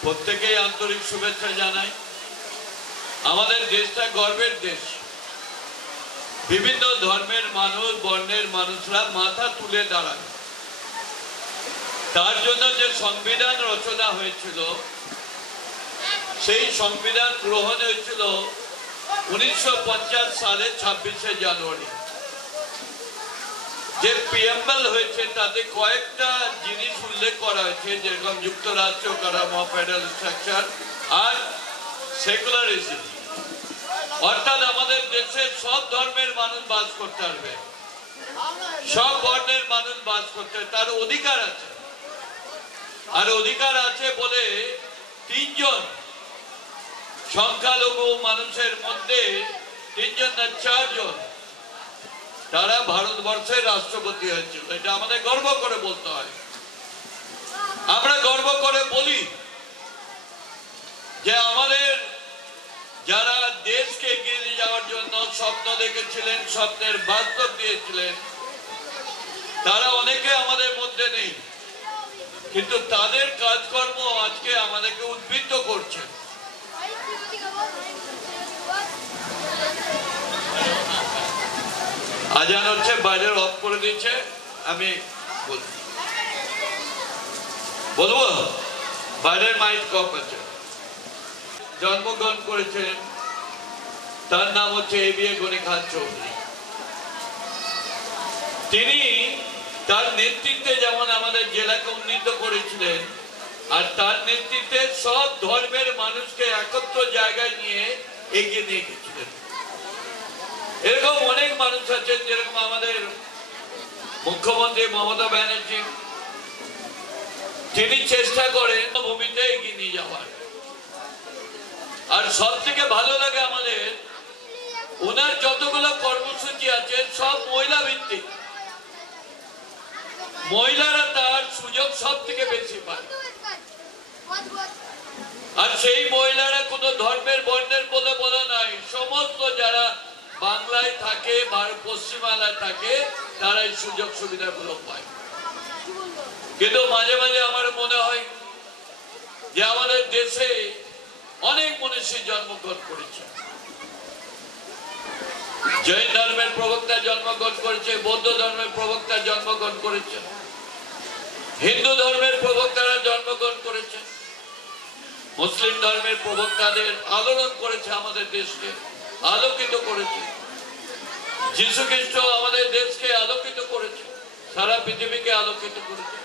প্রত্যেকেই আন্তরিক শুভেচ্ছা জানাই। আমাদের দেশটা গর্বের দেশ। বিভিন্ন ধর্মের মানুষ, বর্ণের মানুষরা মাথা তুলে দাঁড়ায়। তার জন্য যে সংবিধান রচনা হয়েছিল, সেই সংবিধান গ্রহণ হয়েছিল 1950 সালে 26শে জানুয়ারি। যে প্রিয়াম্বল হয়েছে তাতে কয়েকটা জিনিস উল্লেখ করা হয়েছে, যেরকম যুক্তরাষ্ট্র কাঠামো, ফেডারেল স্ট্রাকচার আর সেকুলারিজম। অর্থাৎ আমাদের দেশে সব ধর্মের মানুষ বাস করতে পারবে, সব বর্ণের মানুষ বাস করতে, তার অধিকার আছে। আর অধিকার আছে বলে তিনজন সংখ্যালঘু মানুষের মধ্যে, তিনজন না চারজন, তারা ভারতবর্ষের রাষ্ট্রপতি হয়েছিল। এটা আমাদের গর্ব করে বলতে হয়। আমরা গর্ব করে বলি যে আমাদের যারা দেশকে এগিয়ে নিয়ে যাওয়ার জন্য স্বপ্ন দেখেছিলেন, স্বপ্নের বাস্তব দিয়েছিলেন, তারা অনেকে আমাদের মধ্যে নেই, কিন্তু তাদের কাজকর্ম আজকে আমাদেরকে উদ্বুদ্ধ করছে। আজান হচ্ছে, বাইরের অফ করে দিচ্ছে, আমি বলবো বাইরের মাইক অফ আছে। জন্মগ্রহণ করেছেন, তার নাম হচ্ছে এবিএ গনি খান চৌধুরী। তিনি তার নেতৃত্বে যেমন আমাদের জেলাকে উন্নীত করেছিলেন, আর তার নেতৃত্বে সব ধর্মের মানুষকে একত্র জায়গায় নিয়ে এগিয়ে নিয়ে গেছিলেন। এরকম অনেক মানুষ আছেন, যেরকম আমাদের মুখ্যমন্ত্রী মমতা ব্যানার্জি, তিনি চেষ্টা করেন ভূমিতে এগিয়ে নিয়ে যাওয়ার। আর সব থেকে ভালো লাগে আমাদের, ওনার যতগুলো কর্মসূচি আছে সব মহিলা ভিত্তিক। মহিলারা তার সুযোগ সব থেকে বেশি পায়, আর সেই মহিলারা কোনো ধর্মের বর্ণের বলে বলা নাই, সমস্ত যারা বাংলায় থাকে বা পশ্চিমবাংলায় থাকে তারা এই সুযোগ সুবিধাগুলো পায়। কিন্তু মাঝে মাঝে আমার মনে হয় যে আমাদের দেশে অনেক মনীষী জন্মগ্রহণ করেছে। জৈন ধর্মের প্রবক্তা জন্মগ্রহণ করেছে, বৌদ্ধ ধর্মের প্রবক্তা জন্মগ্রহণ করেছে, হিন্দু ধর্মের প্রবক্তারা জন্মগ্রহণ করেছে, মুসলিম ধর্মের প্রবক্তাদের আলোড়ন করেছে, আমাদের দেশকে আলোকিত করেছে। যীশু খ্রিস্ট আমাদের দেশকে আলোকিত করেছে, সারা পৃথিবীকে আলোকিত করেছে।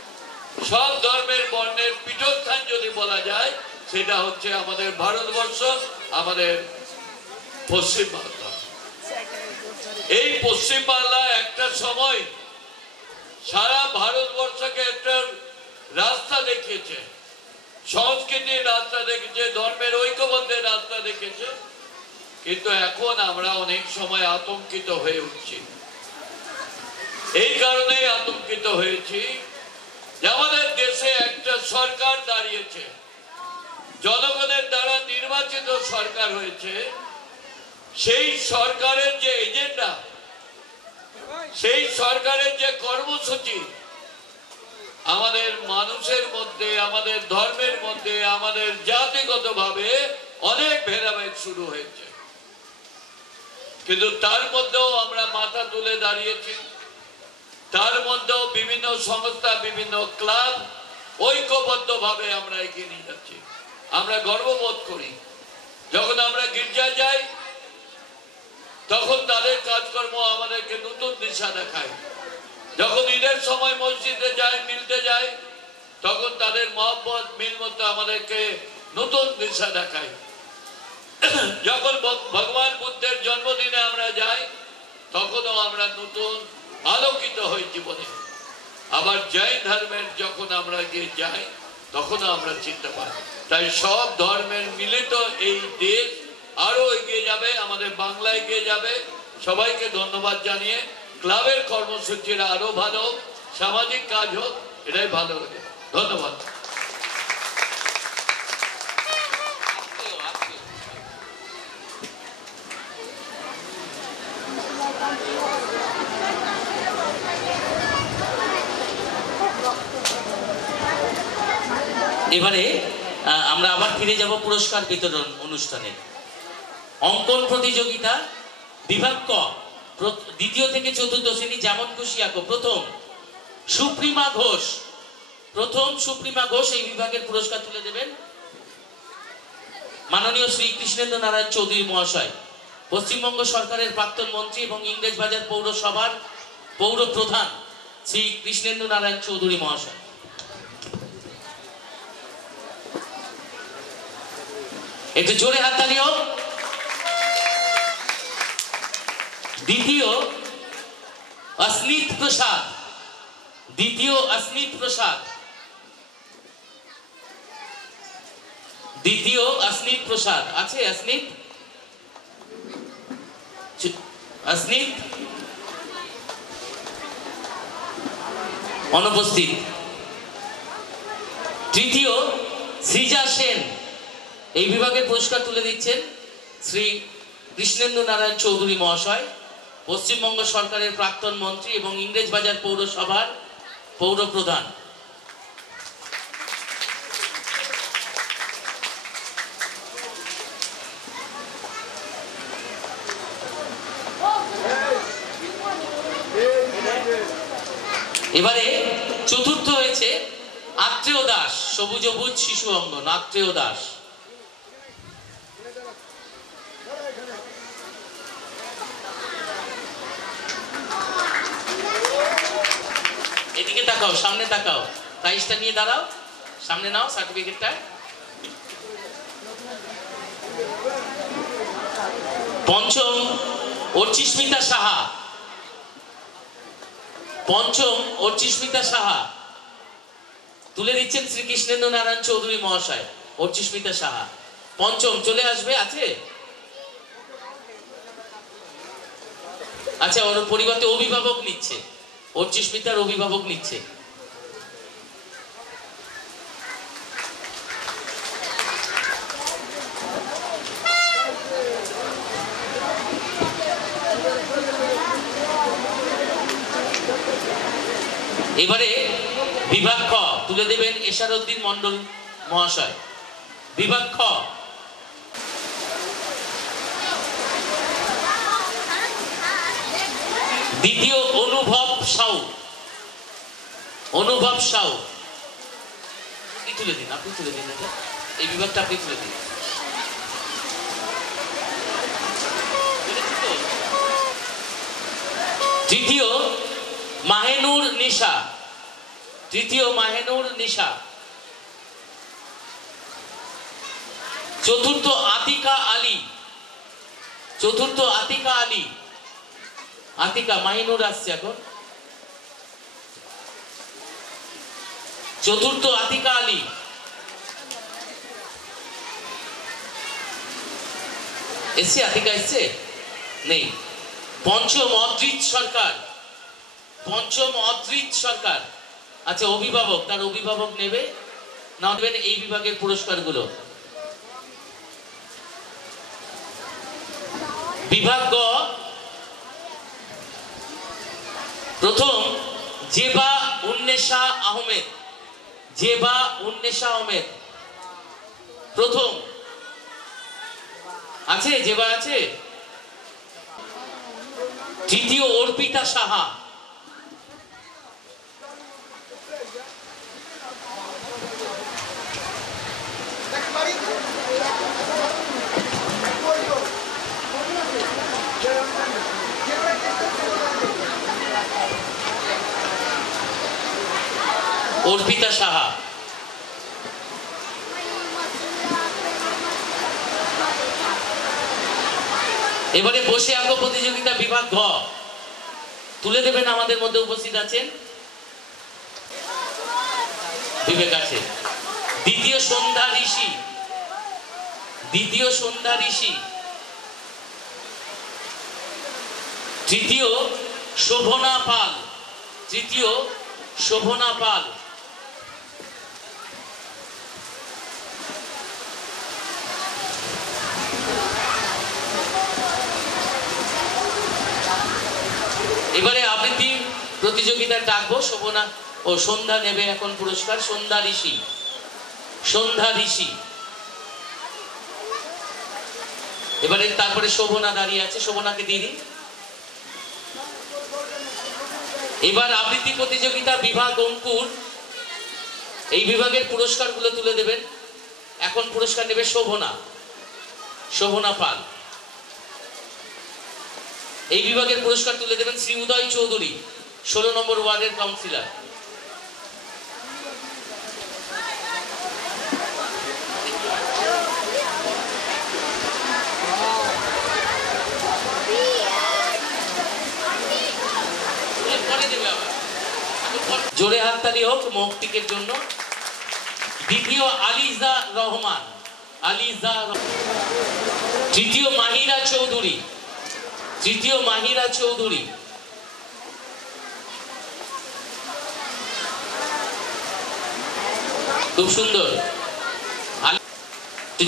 সব ধর্মের বর্ণের পীঠস্থান যদি বলা যায়, সেটা হচ্ছে আমাদের ভারতবর্ষ, আমাদের পশ্চিমবাংলা। এই পশ্চিমবাংলা একটা সময় সারা ভারতবর্ষকে একটা রাস্তা দেখিয়েছে, সংস্কৃতির রাস্তা দেখেছে, ধর্মের ঐক্যবদ্ধের রাস্তা দেখেছে। কিন্তু এখন আমরা অনেক সময় আতঙ্কিত হয়ে উঠছি। এই কারণেই আতঙ্কিত হয়েছি যে আমাদের দেশে একটা সরকার দাঁড়িয়েছে, জনগণের দ্বারা নির্বাচিত সরকার হয়েছে। সেই সরকারের যে এজেন্ডা, সেই সরকারের যে কর্মসূচি, আমাদের মানুষের মধ্যে, আমাদের ধর্মের মধ্যে, আমাদের জাতিগতভাবে অনেক ভেদাভেদ শুরু হয়েছে। কিন্তু তার মধ্যেও আমরা মাথা তুলে দাঁড়িয়েছি। তার মধ্যেও বিভিন্ন সংস্থা, বিভিন্ন ক্লাব ঐক্যবদ্ধভাবে আমরা এগিয়ে নিয়ে যাচ্ছি। আমরা গর্ববোধ করি। যখন আমরা গির্জায় যাই, তখন তাদের কাজকর্ম আমাদেরকে নতুন দিশা দেখায়। যখন ঈদের সময় মসজিদে যাই, মিলতে যাই, তখন তাদের মহব্বত মিলমত আমাদেরকে নতুন দিশা দেখায়। যখন ভগবান বুদ্ধের জন্মদিনে আমরা যাই, তখনও আমরা নতুন আলোকিত হই জীবনে। আবার জৈন ধর্মের যখন আমরা গিয়ে যাই, তখনও আমরা চিনতে পারি। তাই সব ধর্মের মিলিত এই দেশ আরো এগিয়ে যাবে, আমাদের বাংলা এগিয়ে যাবে। সবাইকে ধন্যবাদ জানিয়ে, ক্লাবের কর্মসূচিরা আরো ভালো হোক, সামাজিক কাজ হোক, এটাই ভালো লাগে। ধন্যবাদ। এবারে আমরা আবার ফিরে যাব পুরস্কার বিতরণ অনুষ্ঠানে। অঙ্কন প্রতিযোগিতা বিভাগ ক, দ্বিতীয় থেকে চতুর্থ শ্রেণী, যেমন খুশি আঁকো। প্রথম সুপ্রিমা ঘোষ, এই বিভাগের পুরস্কার তুলে দেবেন মাননীয় শ্রী কৃষ্ণেন্দ্র নারায়ণ চৌধুরী মহাশয়, পশ্চিমবঙ্গ সরকারের প্রাক্তন মন্ত্রী এবং ইংরেজবাজার পৌরসভার পৌর প্রধান শ্রী কৃষ্ণেন্দ্র নারায়ণ চৌধুরী মহাশয়। একটু জোরে হাততালিও। দ্বিতীয় আসনিত প্রসাদ আছে? আসনিত অনুপস্থিত। তৃতীয় সৃজা সেন, এই বিভাগের পুরস্কার তুলে দিচ্ছেন শ্রী কৃষ্ণেন্দু নারায়ণ চৌধুরী মহাশয়, পশ্চিমবঙ্গ সরকারের প্রাক্তন মন্ত্রী এবং ইংরেজবাজার পৌরসভার পৌর প্রধান। এবারে চতুর্থ হয়েছে আত্রেয় দাস, সবুজবুজ শিশু অঙ্গন, আত্রেয় দাস। এদিকে তাকাও, সামনে তাকাও, প্রাইজটা নিয়ে দাঁড়াও, সামনে নাও সার্টিফিকেটটা। পঞ্চম অর্চিস্মিতা সাহা, পঞ্চম অর্চিস্মিতা সাহা তুলে দিচ্ছেন শ্রীকৃষ্ণেন্দু নারায়ণ চৌধুরী মহাশয়। অর্চিস্মিতা সাহা পঞ্চম, চলে আসবে, আছে? আচ্ছা, ওর পরিবর্তে অভিভাবক নিচ্ছে, অর্চিস্মিতার অভিভাবক নিচ্ছে। এবারে বিভাগ খ তুলে দেবেন এশারউদ্দিন মন্ডল মহাশয়। বিভাগ খ দ্বিতীয় অনুভব সাউ, অনুভব সাউ কি তুলে দিন, আপনি তুলে দিন, এটা এই বিভাগটা আপনি তুলে দিন। তৃতীয় মাহেনুর নিশা, তৃতীয় মাহেনুর নিশা। চতুর্থ আতিকা আলী, চতুর্থ আতিকা আলী, আতিকা মাহিনুর আসছে এখন। চতুর্থ আতিকা আলী। এসছে, আতিকা এসছে? নেই। পঞ্চম অদ্রিত সরকার, পঞ্চম অদ্রিত সরকার। আচ্ছা, অভিভাবক, তার অভিভাবক নেবে না, দেবেন এই বিভাগের পুরস্কারগুলো। বিভাগ গ প্রথম জেবা উন্নেশা আহমেদ, জেবা উন্নেশা আহমেদ প্রথম। আছে, জেবা আছে। তৃতীয় অর্পিতা সাহা, অর্পিতা সাহা। এবারে বসে আঁকো প্রতিযোগিতা বিভাগ ঘ তুলে দেবেন, আমাদের মধ্যে উপস্থিত আছেন বিবেক আছে। দ্বিতীয় সন্ধ্যা ঋষি, দ্বিতীয় সন্ধ্যা ঋষি। তৃতীয় শোভনা পাল, তৃতীয় শোভনা পাল। এবারে আবৃত্তি প্রতিযোগিতার ডাকবো। শোভনা ও সন্ধ্যা নেবে এখন পুরস্কার। সন্ধ্যা ঋষি, সন্ধ্যা ঋষি। এবারে তারপরে শোভনা দাঁড়িয়ে আছে, শোভনাকে দিয়ে দিন। এবার আবৃত্তি প্রতিযোগিতা বিভাগ অঙ্কুর, এই বিভাগের পুরস্কারগুলো তুলে দেবেন। এখন পুরস্কার নেবে শোভনা, শোভনা পাল। এই বিভাগের পুরস্কার তুলে দেবেন শ্রী উদয় চৌধুরী, 16 নম্বর ওয়ার্ডের কাউন্সিলর। জোরে হাততালি হোক মৌক্তিকের জন্য। দ্বিতীয় আলিজা রহমান, আলিজা। তৃতীয় মাহিরা চৌধুরী, তৃতীয় মাহিরা চৌধুরী। খুব সুন্দর,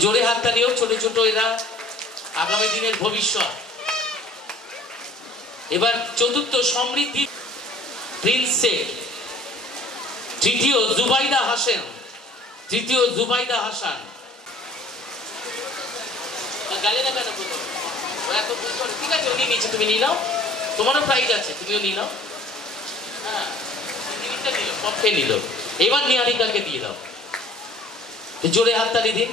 জোরে হাততালি হোক। ছোট ছোট এরা আগামী দিনের ভবিষ্যৎ। এবার চতুর্থ সমৃদ্ধি প্রিন্স শেখ, তৃতীয় জুবাইদা হাসান, তৃতীয় জুবাইদা হাসান। গালে না কেন এত ভুল করে? ঠিক আছে, উনি নিচে, তুমি নিয়ে নাও, তোমারও প্রাইজ আছে, তুমিও নিয়ে নাও। হ্যাঁ, জিনিসটা নিল, পক্ষে নিল। এবার নিহারিকাকে দিয়ে দাও, জোরে হাততালি দিন।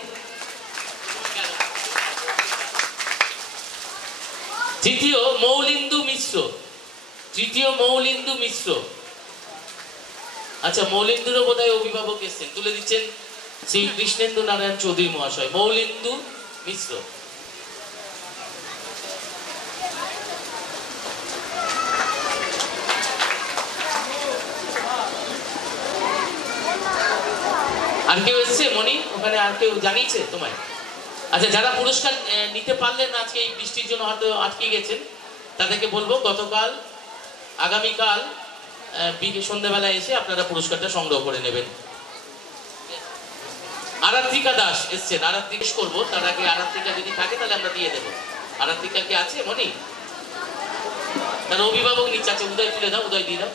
তৃতীয় মৌলিন্দু মিশ্র, তৃতীয় মৌলিন্দু মিশ্র। আচ্ছা, মৌলিন্দুরও বোধহয় অভিভাবক এসছেন, তুলে দিচ্ছেন শ্রী কৃষ্ণেন্দু নারায়ণ চৌধুরী মহাশয়। মৌলিন্দু মিশ্র। আর কেউ এসছে মনি? ওখানে আর কেউ জানিয়েছে তোমায়? আচ্ছা, যারা পুরস্কার নিতে পারলেন না, আজকে এই বৃষ্টির জন্য হয়তো আটকে গেছেন, তাদেরকে বলবো গতকাল আগামীকাল সন্ধ্যাবেলায় এসে আপনারা পুরস্কারটা সংগ্রহ করে নেবেন। আরাত্রিকা দাস এসছেন, আরাত্রিকা করবো, তার আগে আরাত্রিকা যদি থাকে তাহলে আমরা দিয়ে দেবো। আরাত্রিকা কি আছে মনি? তার অভিভাবক নিচে আছে, উদয় তুলে দাও, উদয় দিয়ে দাও।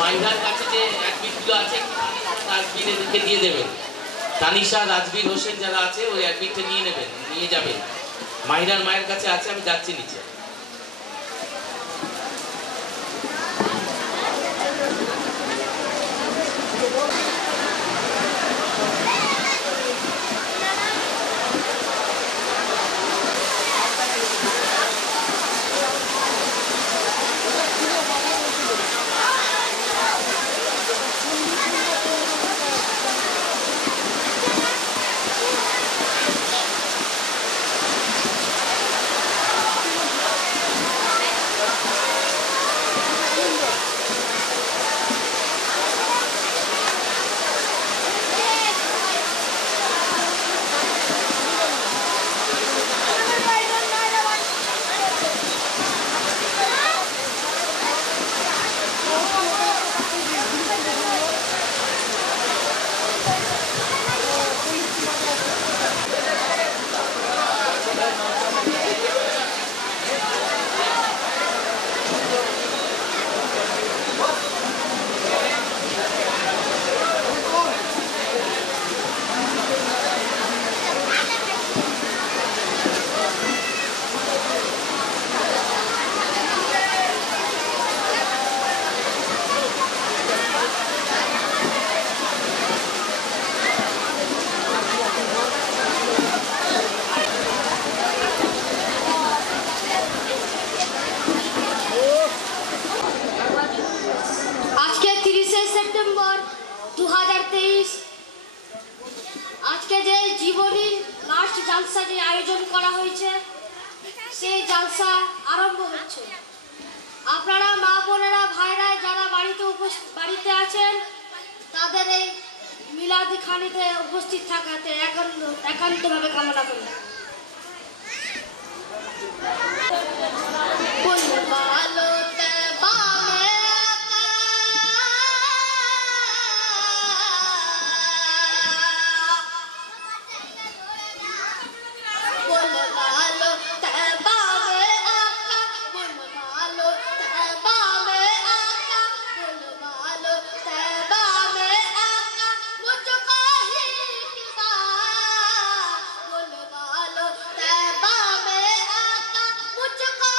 মাইনার কাছে যে অ্যাডমিটগুলো আছে, রাজবীর এদেরকে দিয়ে দেবেন। তানিশা, রাজবীর হোসেন যারা আছে ওই অ্যাডমিটটা নিয়ে নেবেন, নিয়ে যাবেন। মাইনার মায়ের কাছে আছে, আমি যাচ্ছি নিচে। আজকে 30শে সেপ্টেম্বর 2023, আজকে যে জীবনী লাস্ট জালসা যে আয়োজন করা হয়েছে, সেই জালসা আরম্ভ হচ্ছে। আপনারা মা বোনেরা ভাইরা যারা বাড়িতে আছেন, তাদের এই মিলাদি খানিতে উপস্থিত থাকাতে একান্তভাবে কামনা করি। मुझको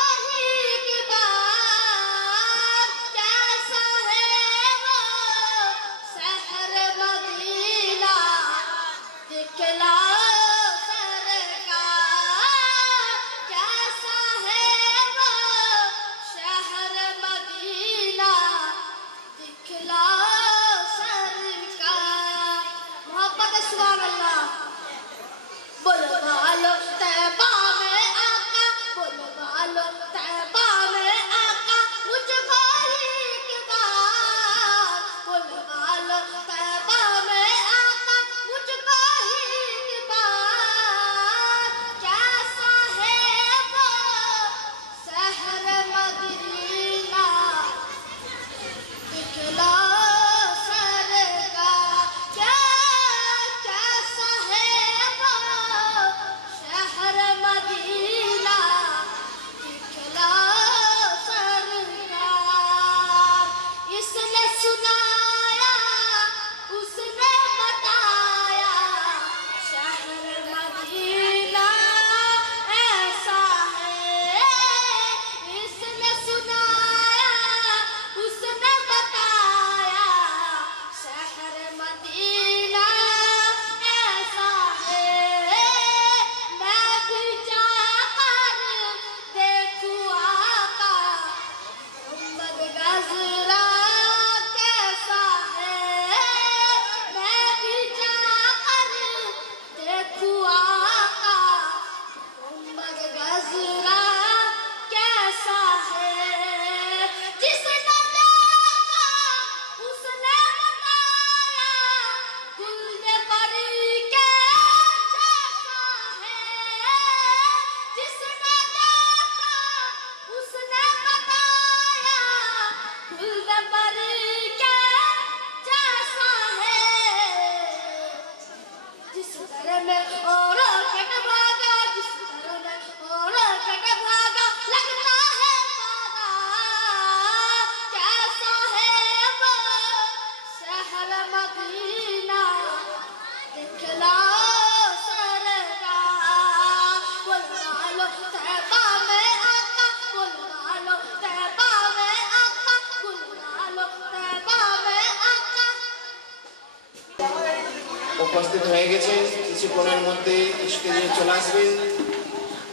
উপস্থিত হয়ে গেছে, কিছুক্ষণের মধ্যে স্টেজে চলে আসবেন।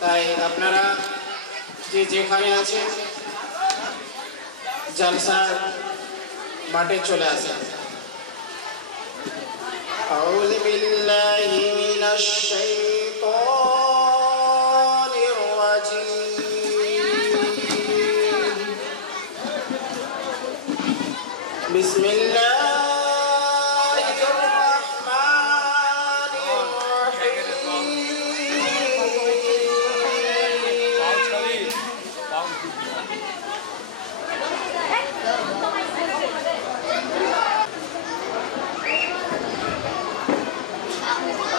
তাই আপনারা যে যেখানে আছেন জলসার মাঠে চলে আসেন। আউযু বিল্লাহি মিনাশ শাইতানির রাজীম। বিসমিল্লাহির রাহমানির রাহিম।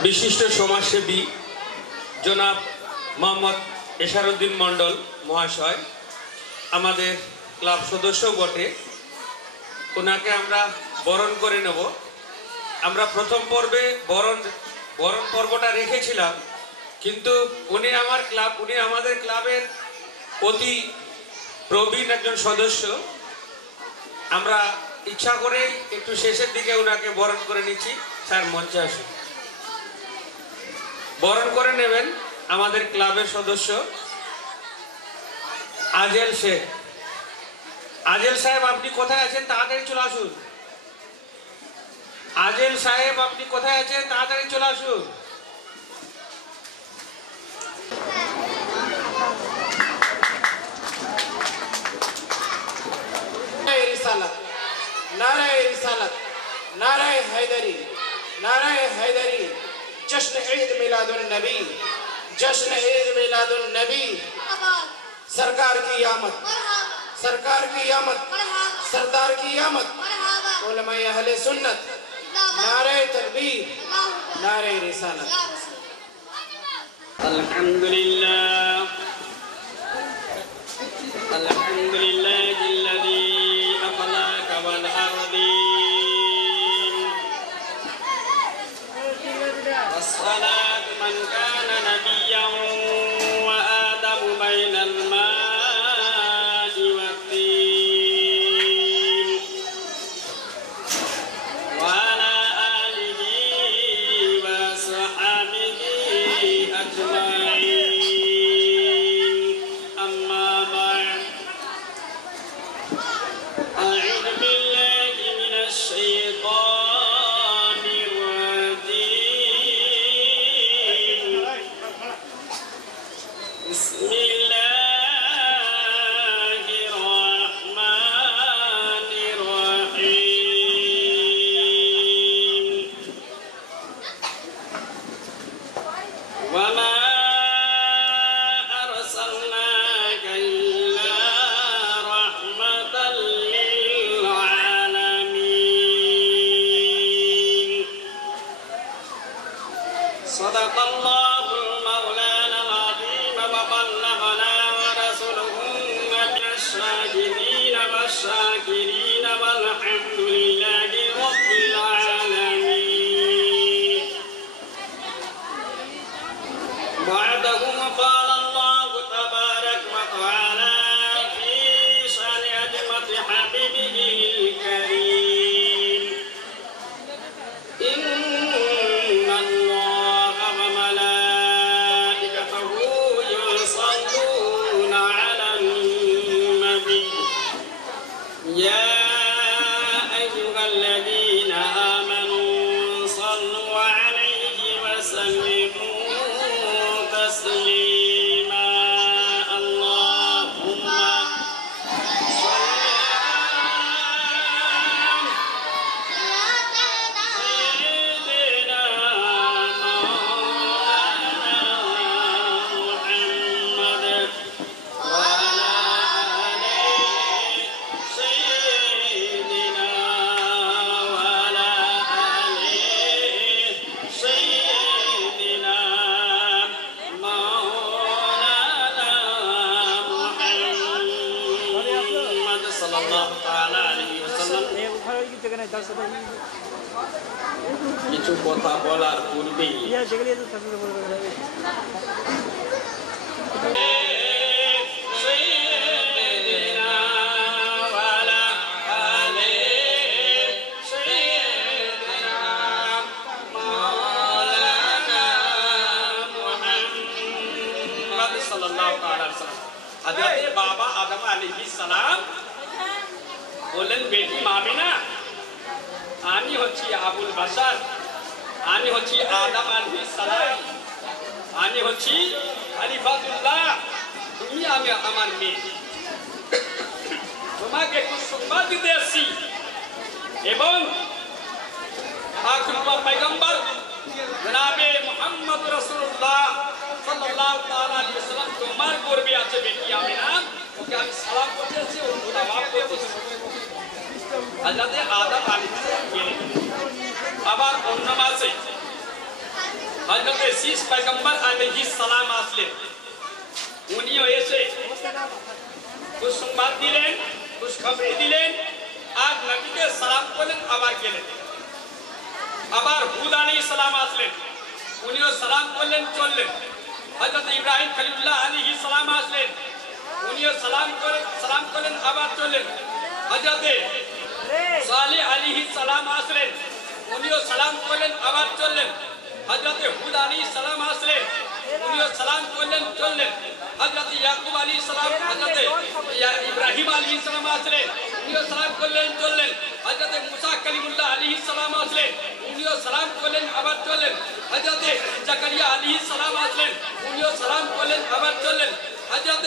বিশিষ্ট সমাজসেবী জনাব মোহাম্মদ এশারউদ্দিন মণ্ডল মহাশয় আমাদের ক্লাব সদস্য বটে, ওনাকে আমরা বরণ করে নেব। আমরা প্রথম পর্বে বরণ পর্বটা রেখেছিলাম, কিন্তু উনি আমাদের ক্লাবের অতি প্রবীণ একজন সদস্য। আমরা ইচ্ছা করেই একটু শেষের দিকে ওনাকে বরণ করে নিচ্ছি। স্যার মঞ্চে আসুন। বরণ করে নেবেন আমাদের ক্লাবের সদস্য আজেল শেখ। আজেল সাহেব আপনি কোথায় আছেন? তাড়াতাড়ি চলে আসুন। আজেল সাহেব আপনি কোথায় আছেন? তাড়াতাড়ি চলে আসুন। नारे रिसालत, नारे हैदरी, नारे हैदरी। जश्न ईद मिलादुन नबी, जश्न ईद मिलादुन नबी। सरकार की आमद, सरकार की आमद, सरदार की आमद। उलमाए अहले सुन्नत, नारे तकबीर, नारे रिसालत। अल्हम्दुलिल्लाह, अल्हम्दुलिल्लाह जिल्लदी अखलाक वल अर्दीन। والصلاة من كان نبيا وآدم بين الماء والطين وعلى آله وصحبه أجمعين. أما بعد، أعوذ بالله من الشيطان الرجيم. بسم الله الرحمن الرحيم. وما أرسلناك إلا رحمة للعالمين. صدق الله المولانا العظيم وبلغنا ورسوله من الشاهدين والشاكرين والحمد لله رب العالمين. بعدهم قال الله تبارك وتعالى في شأن أجمة حبيبه الكريم: إن الله وملائكته يصلون على النبي يا أيها الذين آمنوا صلوا عليه وسلموا تسليما. اللهم صل على سيدنا مولانا محمد وعلى آل سيدنا وعلى آل سيدنا مولانا محمد صلى الله تعالى عليه وسلم. কিছু কথা বলার পূর্বেই سيدنا وعلى آل سيدنا مولانا সালাম বললেন, বেটি মামিনা, আমি হচ্ছি আবুল বাশার, আমি হচ্ছি আদম আলাইহিস সালাম, আমি হচ্ছি খলিফাতুল্লাহ, তুমি আমি আমার মেয়ে, তোমাকে একটু সংবাদ দিতে আসছি এবং আখির পয়গম্বর জনাবে মুহাম্মদ রাসূলুল্লাহ সাল্লাল্লাহু তাআলা আলাইহি ওয়াসাল্লাম তোমার গর্বে আছে বেটি আমিনা, ওকে আমি সালাম করতেছি ও জবাব করতেছি। হযরত আদম আলাইহিস সালাম গেলেন। আবার অন্য মাসে হযরত শীষ পয়গম্বর আলাইহিস সালাম আসলেন। উনিও এসে কুछ সংবাদ দিলেন, कुछ খবর দিলেন, আর নবীকে সালাম করলেন, আবার গেলেন। আবার হুদ আলাইহিস সালাম আসলেন, উনিও সালাম করলেন, চললেন। হযরত ইব্রাহিম খলিলুল্লাহ আলাইহিস সালাম আসলেন, উনিও সালাম করলেন, আবার চললেন। হযরত সালেহ আলাইহিস সালাম আসলেন, উনিও সালাম করলেন, আবার চললেন। হযরত হুদ আলাইহিস সালাম আসলেন, উনিও সালাম করলেন, চললেন। হযরত ইয়াকুব আলাইহিস সালাম, হযরত ইব্রাহিম আলাইহিস সালাম আসলেন, উনিও সালাম করলেন, চললেন। হযরত মুসা কালিমুল্লাহ আলাইহিস সালাম আসলেন, উনিও সালাম করলেন, আবার চললেন। হযরত জাকারিয়া আলাইহিস সালাম আসলেন, উনিও সালাম করলেন, আবার চললেন। হযরত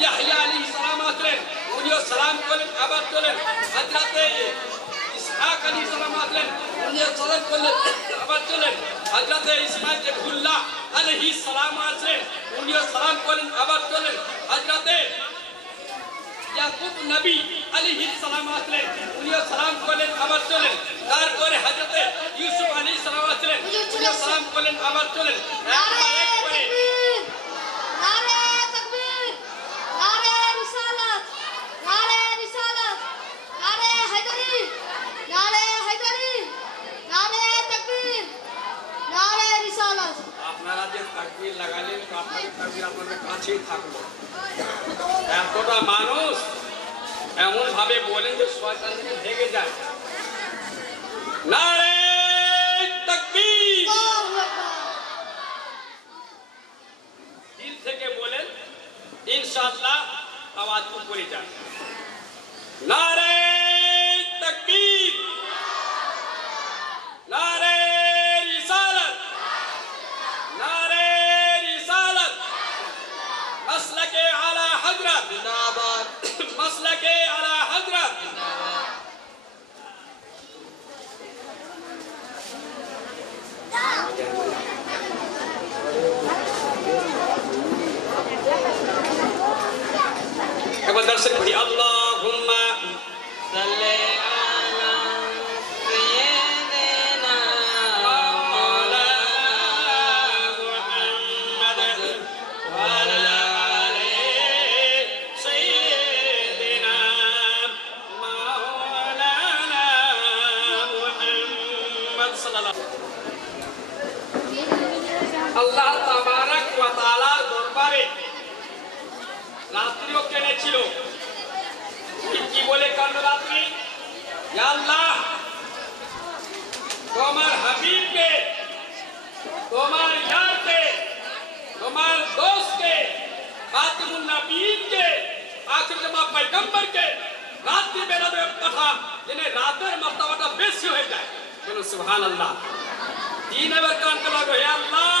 ইয়াহইয়া আলাইহিস সালাম আসলেন, উনিও সালাম করলেন, আবার চললেন। হযরত ইসহাক আলাইহিস সালাম আসলেন, উনিও সালাম করলেন, আবার চললেন। হযরত ইসমাঈল আলাইহিস সালাম আসলেন, উনিও সালাম করলেন, আবার চললেন। হযরত ইয়াকুব নবী আলাইহিস সালাম আসলেন, উনিও সালাম করলেন, আবার চললেন। তারপরে হযরত ইউসুফ আলাইহিস সালাম আসলেন, উনিও সালাম করলেন, আবার চললেন। নারে তাকবীর, নারে তাকবীর, নারে রিসালাত, নারে রিসালাত, নারে হায়দারি, নারে হায়দারি, নারে তাকবীর, নারে রিসালাত। আপনারা যে তাকবীর লাগালেন, আপনাদের তাকবীর আপনাদের কাছেই থাকলো। এতটা মানুষ এমন ভাবে বলেন যে শয়তান থেকে ভেগে যায়। নারে তাকবীর, দিল থেকে বলেন, ইনশাআল্লাহ আওয়াজ উপরে যান। নারে তাকবীর, নারে রিসালাত, নারে রিসালাত, মাসলাকে আলা হযরত জিন্দাবাদ, মাসলাকে আলা হযরত জিন্দাবাদ। একবার দর্শক পড়ি, আল্লাহুম্মা সাল্লি আলা সাইয়্যিদিনা মাওলানা মুহাম্মাদ ওয়া আলা আলি সাইয়্যিদিনা মাওলানা মুহাম্মাদ সাল্লাল্লাহু আল্লাহ তাবারাক ওয়া তাআলার দরবারে রাত্রিও কেনেছিল। কি বলে কান্ড রাত্রি? ইয়া আল্লাহ, তোমার হাবিবকে, তোমার ইয়ারকে, তোমার দোস্তকে, খাতিমুন নবীকে, আখির জামা পয়গম্বরকে রাত্রি বেলাতে পাঠা, যেন রাতের মর্তবাটা বেশি হয়ে যায়। বলুন সুবহানাল্লাহ। তিন বার কান্ড লাগো, হে আল্লাহ,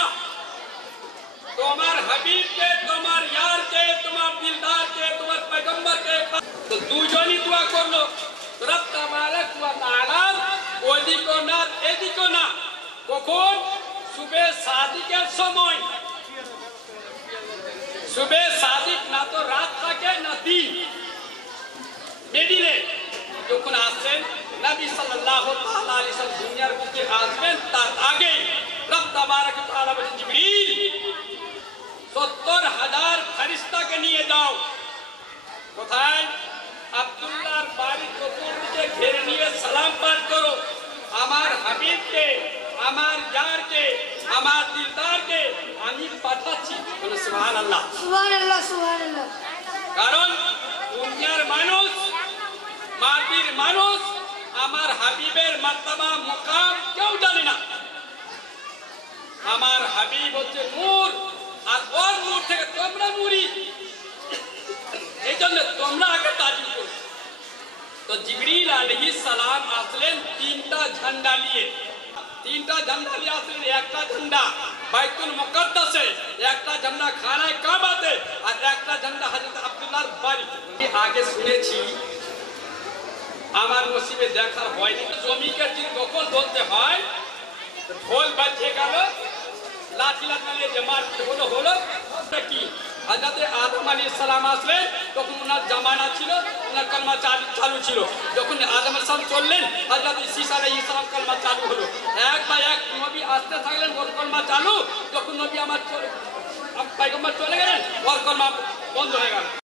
তোমার হাবিবকে, তোমার ইয়ারকে, তোমার দিলদারকে, তোমার পয়গম্বরকে। তো দুজনই দোয়া করলো। রব তাবারাক ওয়া তাআলা ওইদিকও না এদিকও না। কখন? সুবে সাদিকের সময়। সুবে সাদিক না তো রাত থাকে না দিন, মিডিলে যখন আসছেন নবী সাল্লাল্লাহু তাআলা আলাইহি ওয়াসাল্লাম দুনিয়ার বুকে আসবেন, তার আগে রব তাবারাক ওয়া তাআলা বলেন, জিবরিল ৭০,০০০ ফেরেশতাকে নিয়ে যাও। কোথায়? আব্দুল্লাহর বাড়ির চতুর্দিকে ঘিরে নিয়ে সালাম পাঠ করো, আমার হাবিবকে, আমার ইয়ারকে, আমার দিলদারকে আমি পাঠাচ্ছি। বলো সুবহানাল্লাহ, সুবহানাল্লাহ, সুবহানাল্লাহ। কারণ দুনিয়ার মানুষ, মাটির মানুষ আমার হাবিবের মার্তবা মুকাম কেউ জানে না। আমার হাবিব হচ্ছে নূর, আর ওর নূর থেকে তোমরা নূরি। সালাম আসলেন তিনটা ঝান্ডা নিয়ে আসলেন। একটা ঝান্ডা বাইতুল মুকাদ্দাসে, একটা ঝান্ডা খানায় কাবাতে, আর একটা ঝান্ডা হযরত আব্দুল্লাহর বাড়িতে। আগে শুনেছি, আমার নসিবে দেখার হয়নি। জমিকে যদি দখল বলতে হয়, ঢোল বাজে গেল, লাঠি লাগালে যে মারপিট হলো কি? হযরত আদম আলাইহিস সালাম আসলেন, তখন ওনার জামানা ছিল, ওনার কালমা চালু ছিল। যখন আদম আলাইহিস সালাম চললেন, হযরত ঈসা আলাইহিস সালাম কালমা চালু হলো। এক বা এক নবী আসতে থাকলেন, ওর কালমা চালু। যখন নবী আমার পয়গম্বর চলে গেলেন, ওর কালমা বন্ধ হয়ে গেল।